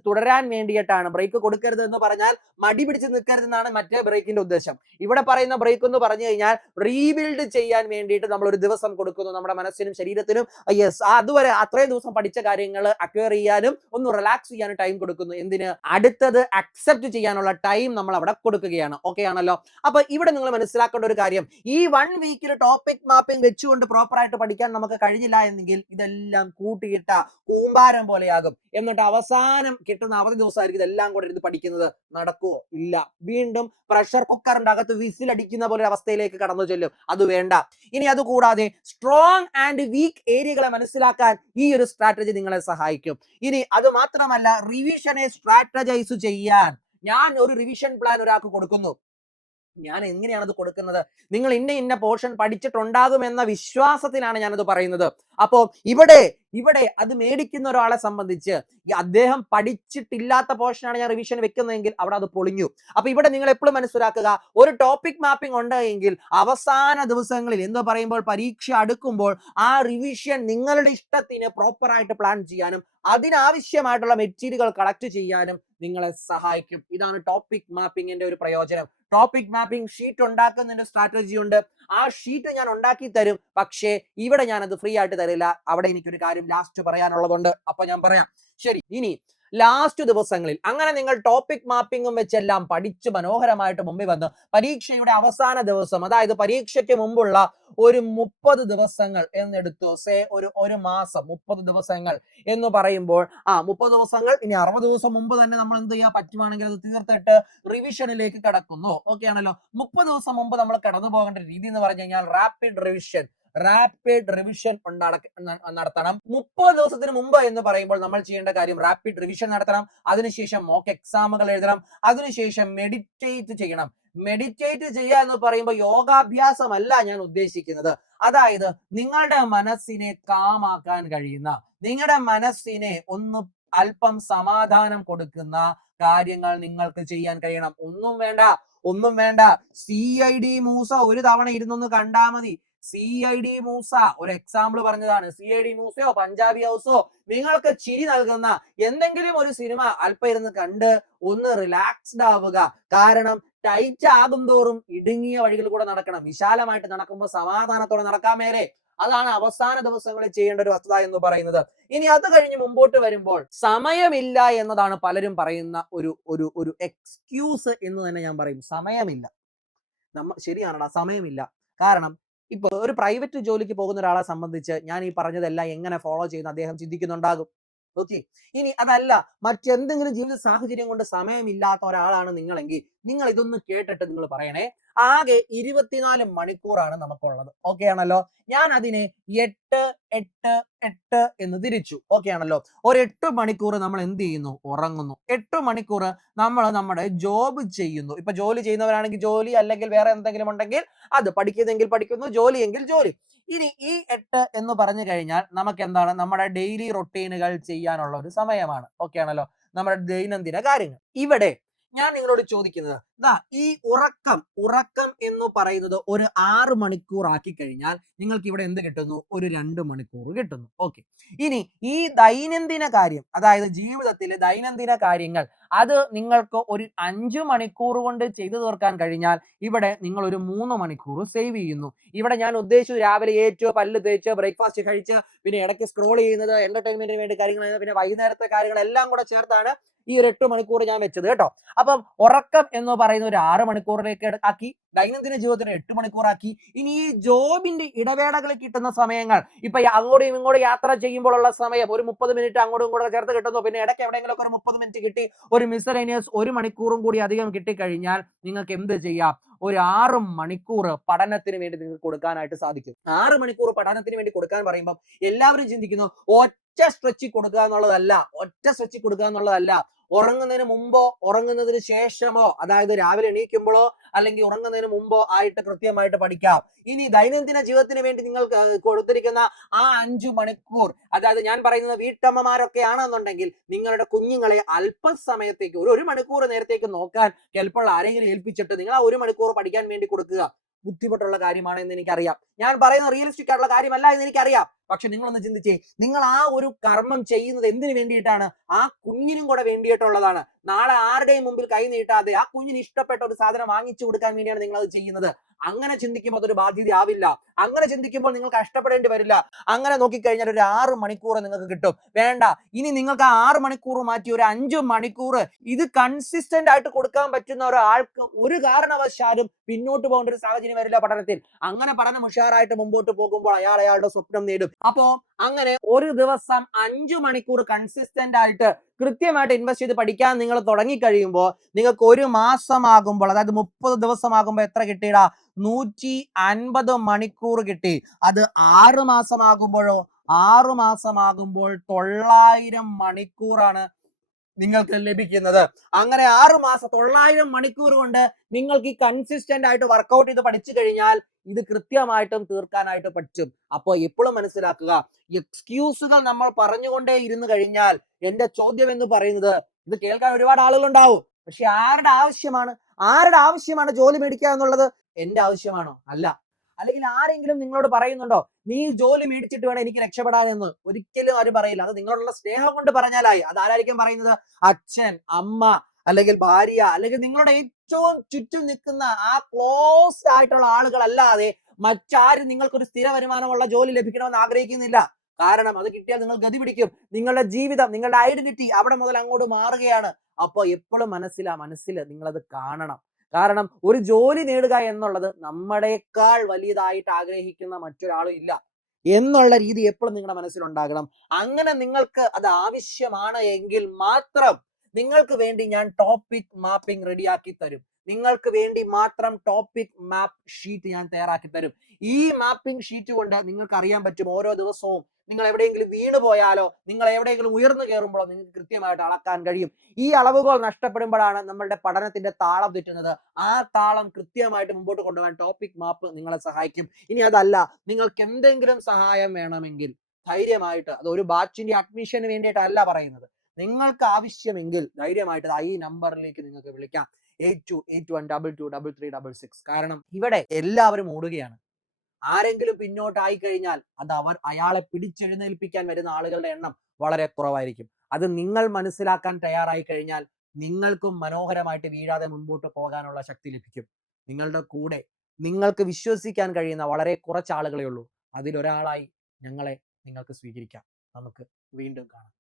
തുടരാൻ വേണ്ടിയിട്ടാണ്. ബ്രേക്ക് കൊടുക്കരുത് എന്ന് പറഞ്ഞാൽ മടി പിടിച്ച് നിൽക്കരുതെന്നാണ് മറ്റേ ബ്രേക്കിന്റെ ഉദ്ദേശം. ഇവിടെ പറയുന്ന ബ്രേക്ക് എന്ന് പറഞ്ഞു കഴിഞ്ഞാൽ റീബിൽഡ് ചെയ്യാൻ വേണ്ടിയിട്ട് നമ്മൾ ഒരു ദിവസം കൊടുക്കുന്നു നമ്മുടെ മനസ്സിനും ശരീരത്തിനും. യെസ്, അതുവരെ അത്രയും ദിവസം പഠിച്ച കാര്യങ്ങൾ അക്വയർ ചെയ്യാനും ഒന്ന് റിലാക്സ് ചെയ്യാനും ടൈം കൊടുക്കുന്നു. എന്തിന്? അടുത്തത് അക്സെപ്റ്റ് ചെയ്യാനുള്ള ടൈം നമ്മൾ അവിടെ കൊടുക്കുകയാണ്. ഓക്കെ ആണല്ലോ? അപ്പൊ ഇവിടെ നിങ്ങൾ മനസ്സിലാക്കേണ്ട ഒരു കാര്യം, ഈ 1 വീക്കിൽ ടോപ്പിക് മാപ്പിംഗ് വെച്ചുകൊണ്ട് പ്രോപ്പർ ആയിട്ട് പഠിക്കാൻ നമുക്ക് കഴിഞ്ഞില്ല എന്നെങ്കിൽ ഇതെല്ലാം കൂട്ടിയിട്ട കൂമ്പാരം പോലെയാകും. എന്നിട്ട് അവസാനം കിട്ടുന്ന അവധി ദിവസമായിരിക്കും ഇതെല്ലാം കൂടെ ഇരുന്ന് പഠിക്കുന്നത്. നടക്കുവോ? ഇല്ല. വീണ്ടും പ്രഷർ കുക്കറിന്റെ അകത്ത് വിസിലടിക്കുന്ന പോലെ അവസ്ഥയിലേക്ക് കടന്നു ചെല്ലും. അത് വേണ്ട. ഇനി അതുകൂടാതെ സ്ട്രോങ് ആൻഡ് വീക്ക് ഏരിയകളെ മനസ്സിലാക്കാൻ ഈ ഒരു സ്ട്രാറ്റജി നിങ്ങളെ സഹായിക്കും. ഇനി അത് മാത്രമല്ല, റിവിഷനെ സ്ട്രാറ്റജൈസ് ചെയ്യാൻ ഞാൻ ഒരു റിവിഷൻ പ്ലാൻ ഒരാൾക്ക് കൊടുക്കുന്നു. ഞാൻ എങ്ങനെയാണ് അത് കൊടുക്കുന്നത്? നിങ്ങൾ ഇന്ന പോർഷൻ പഠിച്ചിട്ടുണ്ടാകുമെന്ന വിശ്വാസത്തിലാണ് ഞാനത് പറയുന്നത്. അപ്പോ ഇവിടെ അത് മേടിക്കുന്ന ഒരാളെ സംബന്ധിച്ച് അദ്ദേഹം പഠിച്ചിട്ടില്ലാത്ത പോർഷനാണ് ഞാൻ റിവിഷൻ വെക്കുന്നതെങ്കിൽ അവിടെ അത് പൊളിഞ്ഞു. അപ്പൊ ഇവിടെ നിങ്ങൾ എപ്പോഴും മനസ്സിലാക്കുക, ഒരു ടോപ്പിക് മാപ്പിംഗ് ഉണ്ട് എങ്കിൽ അവസാന ദിവസങ്ങളിൽ എന്ന് പറയുമ്പോൾ പരീക്ഷ അടുക്കുമ്പോൾ ആ റിവിഷൻ നിങ്ങളുടെ ഇഷ്ടത്തിന് പ്രോപ്പറായിട്ട് പ്ലാൻ ചെയ്യാനും അതിനാവശ്യമായിട്ടുള്ള മെറ്റീരിയലുകൾ കളക്ട് ചെയ്യാനും നിങ്ങളെ സഹായിക്കും. ഇതാണ് ടോപ്പിക് മാപ്പിംഗിന്റെ ഒരു പ്രയോജനം. ടോപ്പിക് മാപ്പിംഗ് ഷീറ്റ് ഉണ്ടാക്കുന്നതിന്റെ സ്ട്രാറ്റജി ഉണ്ട്. ആ ഷീറ്റ് ഞാൻ ഉണ്ടാക്കി തരും, പക്ഷേ ഇവിടെ ഞാൻ അത് ഫ്രീ ആയിട്ട് തരില്ല. അവിടെ എനിക്കൊരു കാര്യം ലാസ്റ്റ് പറയാനുള്ളതുണ്ട്. അപ്പൊ ഞാൻ പറയാം. ശരി, ഇനി ലാസ്റ്റ് ദിവസങ്ങളിൽ അങ്ങനെ നിങ്ങൾ ടോപ്പിക് മാപ്പിംഗും വെച്ചെല്ലാം പഠിച്ച് മനോഹരമായിട്ട് മുമ്പിൽ വന്ന് പരീക്ഷയുടെ അവസാന ദിവസം, അതായത് പരീക്ഷയ്ക്ക് മുമ്പുള്ള ഒരു 30 ദിവസങ്ങൾ എന്നെടുത്തു. ഒരു മാസം 30 ദിവസങ്ങൾ എന്ന് പറയുമ്പോൾ 30 ദിവസങ്ങൾ, ഇനി 60 ദിവസം മുമ്പ് തന്നെ നമ്മൾ എന്ത് ചെയ്യാൻ പറ്റുവാണെങ്കിൽ അത് തീർത്തിട്ട് റിവിഷനിലേക്ക് കടക്കുന്നു. ഓക്കെ ആണല്ലോ. 30 ദിവസം മുമ്പ് നമ്മൾ കടന്നു പോകേണ്ട രീതി എന്ന് പറഞ്ഞു കഴിഞ്ഞാൽ റാപ്പിഡ് റിവിഷൻ നടത്തണം. 30 ദിവസത്തിന് മുമ്പ് എന്ന് പറയുമ്പോൾ നമ്മൾ ചെയ്യേണ്ട കാര്യം റാപ്പിഡ് റിവിഷൻ നടത്തണം. അതിനുശേഷം മോക്ക് എക്സാമുകൾ എഴുതണം. അതിനുശേഷം മെഡിറ്റേറ്റ് ചെയ്യണം. മെഡിറ്റേറ്റ് ചെയ്യുക എന്ന് പറയുമ്പോൾ യോഗാഭ്യാസമല്ല ഞാൻ ഉദ്ദേശിക്കുന്നത്. അതായത് നിങ്ങളുടെ മനസ്സിനെ കാമാക്കാൻ കഴിയുന്ന, നിങ്ങളുടെ മനസ്സിനെ ഒന്ന് അല്പം സമാധാനം കൊടുക്കുന്ന കാര്യങ്ങൾ നിങ്ങൾക്ക് ചെയ്യാൻ കഴിയണം. ഒന്നും വേണ്ട. CID മൂസ ഒരു തവണ ഇരുന്നൊന്ന് കണ്ടാ മതി. CID മൂസ ഒരു എക്സാമ്പിൾ പറഞ്ഞതാണ്. CID മൂസയോ പഞ്ചാബി ഹൗസോ നിങ്ങൾക്ക് ചിരി നൽകുന്ന എന്തെങ്കിലും ഒരു സിനിമ അല്പം ഇരുന്ന് കണ്ട് ഒന്ന് റിലാക്സ്ഡ് ആവുക. കാരണം ടൈറ്റ് ആകും തോറും ഇടുങ്ങിയ വഴികളിൽ കൂടെ നടക്കണം. വിശാലമായിട്ട് നടക്കുമ്പോൾ സമാധാനത്തോടെ നടക്കാൻ മേലെ. അതാണ് അവസാന ദിവസങ്ങളിൽ ചെയ്യേണ്ട ഒരു വസ്തുത എന്ന് പറയുന്നത്. ഇനി അത് കഴിഞ്ഞ് മുമ്പോട്ട് വരുമ്പോൾ സമയമില്ല എന്നതാണ് പലരും പറയുന്ന ഒരു എക്സ്ക്യൂസ് എന്ന് തന്നെ ഞാൻ പറയും. സമയമില്ല. ശരിയാണടാ, സമയമില്ല. കാരണം ഇപ്പൊ ഒരു പ്രൈവറ്റ് ജോലിക്ക് പോകുന്ന ഒരാളെ സംബന്ധിച്ച് ഞാൻ ഈ പറഞ്ഞതെല്ലാം എങ്ങനെ ഫോളോ ചെയ്യുന്ന അദ്ദേഹം ചിന്തിക്കുന്നുണ്ടാകും. ഓക്കെ, ഇനി അതല്ല മറ്റെന്തെങ്കിലും ജീവിത സാഹചര്യം കൊണ്ട് സമയമില്ലാത്ത ഒരാളാണ് നിങ്ങളെങ്കിൽ നിങ്ങൾ ഇതൊന്ന് കേട്ടിട്ട് നിങ്ങൾ പറയണേ. ആകെ 24 മണിക്കൂറാണ് നമുക്കുള്ളത്. ഓക്കെ ആണല്ലോ. ഞാൻ അതിനെ 8 8 8 എന്ന് തിരിച്ചു. ഓക്കെ ആണല്ലോ. ഒരു 8 മണിക്കൂർ നമ്മൾ എന്ത് ചെയ്യുന്നു? ഉറങ്ങുന്നു. 8 മണിക്കൂർ നമ്മൾ നമ്മുടെ ജോബ് ചെയ്യുന്നു. ഇപ്പൊ ജോലി ചെയ്യുന്നവരാണെങ്കിൽ ജോലി, അല്ലെങ്കിൽ വേറെ എന്തെങ്കിലും ഉണ്ടെങ്കിൽ അത്, പഠിക്കുന്നെങ്കിൽ പഠിക്കുന്നു, ജോലിയെങ്കിൽ ജോലി. ഇനി ഈ 8 എന്ന് പറഞ്ഞു കഴിഞ്ഞാൽ നമുക്ക് എന്താണ്? നമ്മുടെ ഡെയിലി റൊട്ടീനുകൾ ചെയ്യാനുള്ള ഒരു സമയമാണ്. ഓക്കെ ആണല്ലോ. നമ്മുടെ ദൈനംദിന കാര്യങ്ങൾ. ഇവിടെ ഞാൻ നിങ്ങളോട് ചോദിക്കുന്നത്, ഈ ഉറക്കം എന്ന് പറയുന്നത് ഒരു 6 മണിക്കൂർ ആക്കി കഴിഞ്ഞാൽ നിങ്ങൾക്ക് ഇവിടെ എന്ത് കിട്ടുന്നു? ഒരു 2 മണിക്കൂർ കിട്ടുന്നു. ഓക്കെ, ഇനി ഈ ദൈനംദിന കാര്യം, അതായത് ജീവിതത്തിലെ ദൈനംദിന കാര്യങ്ങൾ, അത് നിങ്ങൾക്ക് ഒരു 5 മണിക്കൂർ കൊണ്ട് ചെയ്തു തീർക്കാൻ കഴിഞ്ഞാൽ ഇവിടെ നിങ്ങൾ ഒരു 3 മണിക്കൂർ സേവ് ചെയ്യുന്നു. ഇവിടെ ഞാൻ ഉദ്ദേശിച്ചു രാവിലെ ഏറ്റു, പല്ല് തേച്ച്, ബ്രേക്ക്ഫാസ്റ്റ് കഴിച്ച്, പിന്നെ ഇടയ്ക്ക് സ്ക്രോൾ ചെയ്യുന്നത്, എന്റർടൈൻമെന്റിന് വേണ്ടി കാര്യങ്ങൾ, പിന്നെ വൈകുന്നേരത്തെ കാര്യങ്ങൾ എല്ലാം കൂടെ ചേർത്താണ് ഈ ഒരു 8 മണിക്കൂർ ഞാൻ വെച്ചത് കേട്ടോ. അപ്പം ഉറക്കം എന്ന് പറയുന്ന ഒരു 6 മണിക്കൂറിലേക്ക് ആക്കി, ദൈനംദിന ജീവിതത്തിന് 8 മണിക്കൂറാക്കി. ഇനി ഈ ജോബിന്റെ ഇടവേളകളിൽ കിട്ടുന്ന സമയങ്ങൾ, ഇപ്പൊ അങ്ങോട്ടും ഇങ്ങോട്ടും യാത്ര ചെയ്യുമ്പോഴുള്ള സമയം ഒരു 30 മിനിറ്റ് അങ്ങോട്ടും ഇങ്ങോട്ടും ചേർത്ത് കിട്ടുന്നു. പിന്നെ ഇടയ്ക്ക് എവിടെയെങ്കിലും ഒക്കെ ഒരു 30 മിനിറ്റ് കിട്ടി, ഒരു മിസ്സലേനിയസ് 1 മണിക്കൂറും കൂടി അധികം കിട്ടിക്കഴിഞ്ഞാൽ നിങ്ങൾക്ക് എന്ത് ചെയ്യാം? ഒരു 6 മണിക്കൂർ പഠനത്തിന് വേണ്ടി നിങ്ങൾക്ക് കൊടുക്കാനായിട്ട് സാധിക്കും. 6 മണിക്കൂർ പഠനത്തിന് വേണ്ടി കൊടുക്കാൻ പറയുമ്പോൾ എല്ലാവരും ചിന്തിക്കുന്നു ഒറ്റ സ്ട്രെച്ചിൽ കൊടുക്കുക എന്നുള്ളതല്ല. ഉറങ്ങുന്നതിന് മുമ്പോ ഉറങ്ങുന്നതിന് ശേഷമോ, അതായത് രാവിലെ എണീക്കുമ്പോഴോ അല്ലെങ്കിൽ ഉറങ്ങുന്നതിന് മുമ്പോ ആയിട്ട് കൃത്യമായിട്ട് പഠിക്കാം. ഇനി ദൈനംദിന ജീവിതത്തിന് വേണ്ടി നിങ്ങൾക്ക് കൊടുത്തിരിക്കുന്ന ആ 5 മണിക്കൂർ, അതായത് ഞാൻ പറയുന്നത് വീട്ടമ്മമാരൊക്കെ ആണെന്നുണ്ടെങ്കിൽ നിങ്ങളുടെ കുഞ്ഞുങ്ങളെ അല്പസമയത്തേക്ക് ഒരു മണിക്കൂർ നേരത്തേക്ക് നോക്കാൻ ചിലപ്പോൾ ആരെങ്കിലും ഏൽപ്പിച്ചിട്ട് നിങ്ങൾ ആ 1 മണിക്കൂർ പഠിക്കാൻ വേണ്ടി കൊടുക്കുക. ബുദ്ധിമുട്ടുള്ള കാര്യമാണ് എന്ന് എനിക്കറിയാം. ഞാൻ പറയുന്ന റിയലിസ്റ്റിക് ആയിട്ടുള്ള കാര്യമല്ല എന്ന് എനിക്കറിയാം. പക്ഷെ നിങ്ങളൊന്ന് ചിന്തിച്ചേ, നിങ്ങൾ ആ ഒരു കർമ്മം ചെയ്യുന്നത് എന്തിനു വേണ്ടിയിട്ടാണ്? ആ കുഞ്ഞിനും കൂടെ വേണ്ടിയിട്ടുള്ളതാണ്. നാളെ ആരുടെയും മുമ്പിൽ കൈ നീട്ടാതെ ആ കുഞ്ഞിന് ഇഷ്ടപ്പെട്ട ഒരു സാധനം വാങ്ങിച്ചു കൊടുക്കാൻ വേണ്ടിയാണ് നിങ്ങൾ അത് ചെയ്യുന്നത്. അങ്ങനെ ചിന്തിക്കുമ്പോൾ അതൊരു ബാധ്യത ആവില്ല. അങ്ങനെ ചിന്തിക്കുമ്പോൾ നിങ്ങൾ കഷ്ടപ്പെടേണ്ടി വരില്ല. അങ്ങനെ നോക്കിക്കഴിഞ്ഞാൽ ഒരു 6 മണിക്കൂർ നിങ്ങൾക്ക് കിട്ടും. വേണ്ട, ഇനി നിങ്ങൾക്ക് ആ 6 മണിക്കൂർ മാറ്റി ഒരു 5 മണിക്കൂർ ഇത് കൺസിസ്റ്റന്റ് ആയിട്ട് കൊടുക്കാൻ പറ്റുന്ന ഒരാൾക്ക് ഒരു കാരണവശാലും പിന്നോട്ട് പോകേണ്ട ഒരു സാഹചര്യം വരില്ല പഠനത്തിൽ. അങ്ങനെ പഠനം ഉഷാറായിട്ട് മുമ്പോട്ട് പോകുമ്പോൾ അയാളുടെ സ്വപ്നം നേടും. അപ്പോ അങ്ങനെ ഒരു ദിവസം 5 മണിക്കൂർ കൺസിസ്റ്റന്റ് ആയിട്ട് കൃത്യമായിട്ട് ഇൻവെസ്റ്റ് ചെയ്ത് പഠിക്കാൻ നിങ്ങൾ തുടങ്ങിക്കഴിയുമ്പോൾ നിങ്ങൾക്ക് ഒരു മാസമാകുമ്പോൾ, അതായത് 30 ദിവസമാകുമ്പോൾ എത്ര കിട്ടിയിടാ? 150 മണിക്കൂർ കിട്ടി. അത് 6 മാസമാകുമ്പോഴോ? 6 മാസമാകുമ്പോൾ 900 മണിക്കൂറാണ്. നിങ്ങൾക്ക് ലഭിക്കുന്നത്. അങ്ങനെ 6 മാസം 900 മണിക്കൂർ കൊണ്ട് നിങ്ങൾക്ക് ഈ കൺസിസ്റ്റന്റ് ആയിട്ട് വർക്കൗട്ട് ചെയ്ത് പഠിച്ചു കഴിഞ്ഞാൽ ഇത് കൃത്യമായിട്ടും തീർക്കാനായിട്ട് പറ്റും. അപ്പോൾ എപ്പോഴും മനസ്സിലാക്കുക, എക്സ്ക്യൂസുകൾ നമ്മൾ പറഞ്ഞുകൊണ്ടേ ഇരുന്ന് കഴിഞ്ഞാൽ, എന്റെ ചോദ്യം എന്ന് പറയുന്നത്, ഇത് കേൾക്കാൻ ഒരുപാട് ആളുകൾ ഉണ്ടാവും, പക്ഷെ ആരുടെ ആവശ്യമാണ് ജോലി മേടിക്കുക എന്നുള്ളത്? എന്റെ ആവശ്യമാണോ? അല്ല. അല്ലെങ്കിൽ ആരെങ്കിലും നിങ്ങളോട് പറയുന്നുണ്ടോ നീ ജോലി മേടിച്ചിട്ട് വേണം എനിക്ക് രക്ഷപ്പെടാൻ എന്ന്? ഒരിക്കലും ആരും പറയില്ല. അത് നിങ്ങളോടുള്ള സ്നേഹം കൊണ്ട് പറഞ്ഞാലായി. അത് ആരായിരിക്കും പറയുന്നത്? അച്ഛൻ, അമ്മ, അല്ലെങ്കിൽ ഭാര്യ, അല്ലെങ്കിൽ നിങ്ങളുടെ ഏറ്റവും ചുറ്റും നിൽക്കുന്ന ആ ക്ലോസ് ആയിട്ടുള്ള ആളുകളല്ലാതെ മറ്റാരും നിങ്ങൾക്കൊരു സ്ഥിര വരുമാനമുള്ള ജോലി ലഭിക്കണമെന്ന് ആഗ്രഹിക്കുന്നില്ല. കാരണം അത് കിട്ടിയാൽ നിങ്ങൾ ഗതി പിടിക്കും. നിങ്ങളുടെ ജീവിതം, നിങ്ങളുടെ ഐഡന്റിറ്റി അവിടെ മുതൽ അങ്ങോട്ട് മാറുകയാണ്. അപ്പൊ എപ്പോഴും മനസ്സിൽ നിങ്ങളത് കാണണം. കാരണം ഒരു ജോലി നേടുക എന്നുള്ളത് നമ്മളെക്കാൾ വലിയതായിട്ട് ആഗ്രഹിക്കുന്ന മറ്റൊരാളും ഇല്ല എന്നുള്ള രീതി എപ്പോഴും നിങ്ങളുടെ മനസ്സിലുണ്ടാകണം. അങ്ങനെ നിങ്ങൾക്ക് അത് ആവശ്യമാണ് എങ്കിൽ മാത്രം നിങ്ങൾക്ക് വേണ്ടി ഞാൻ ടോപ്പിക് മാപ്പിംഗ് റെഡിയാക്കി തരും. നിങ്ങൾക്ക് വേണ്ടി മാത്രം ടോപ്പിക് മാപ്പ് ഷീറ്റ് ഞാൻ തയ്യാറാക്കി തരും. ഈ മാപ്പിംഗ് ഷീറ്റ് കൊണ്ട് നിങ്ങൾക്ക് അറിയാൻ പറ്റും ഓരോ ദിവസവും നിങ്ങൾ എവിടെയെങ്കിലും വീണു പോയാലോ, നിങ്ങൾ എവിടെയെങ്കിലും ഉയർന്നു കയറുമ്പോഴോ നിങ്ങൾക്ക് കൃത്യമായിട്ട് അളക്കാൻ കഴിയും. ഈ അളവുകൾ നഷ്ടപ്പെടുമ്പോഴാണ് നമ്മളുടെ പഠനത്തിന്റെ താളം തെറ്റുന്നത്. ആ താളം കൃത്യമായിട്ട് മുമ്പോട്ട് കൊണ്ടുപോകാൻ ടോപ്പിക് മാപ്പ് നിങ്ങളെ സഹായിക്കും. ഇനി അതല്ല, നിങ്ങൾക്ക് എന്തെങ്കിലും സഹായം വേണമെങ്കിൽ ധൈര്യമായിട്ട്, അത് ഒരു ബാച്ചിന്റെ അഡ്മിഷന് വേണ്ടിയിട്ടല്ല പറയുന്നത്, നിങ്ങൾക്ക് ആവശ്യമെങ്കിൽ ധൈര്യമായിട്ട് ഈ നമ്പറിലേക്ക് നിങ്ങൾക്ക് വിളിക്കാം, 8281223366. കാരണം ഇവിടെ എല്ലാവരും ഓടുകയാണ്. ആരെങ്കിലും പിന്നോട്ടായി കഴിഞ്ഞാൽ അത് അയാളെ പിടിച്ചെഴുന്നേൽപ്പിക്കാൻ വരുന്ന ആളുകളുടെ എണ്ണം വളരെ കുറവായിരിക്കും. അത് നിങ്ങൾ മനസ്സിലാക്കാൻ തയ്യാറായി കഴിഞ്ഞാൽ നിങ്ങൾക്കും മനോഹരമായിട്ട് വീഴാതെ മുൻപോട്ട് പോകാനുള്ള ശക്തി ലഭിക്കും. നിങ്ങളുടെ കൂടെ നിങ്ങൾക്ക് വിശ്വസിക്കാൻ കഴിയുന്ന വളരെ കുറച്ച് ആളുകളേ ഉള്ളൂ. അതിലൊരാളായി ഞങ്ങളെ നിങ്ങൾക്ക് സ്വീകരിക്കാം. നമുക്ക് വീണ്ടും കാണാം.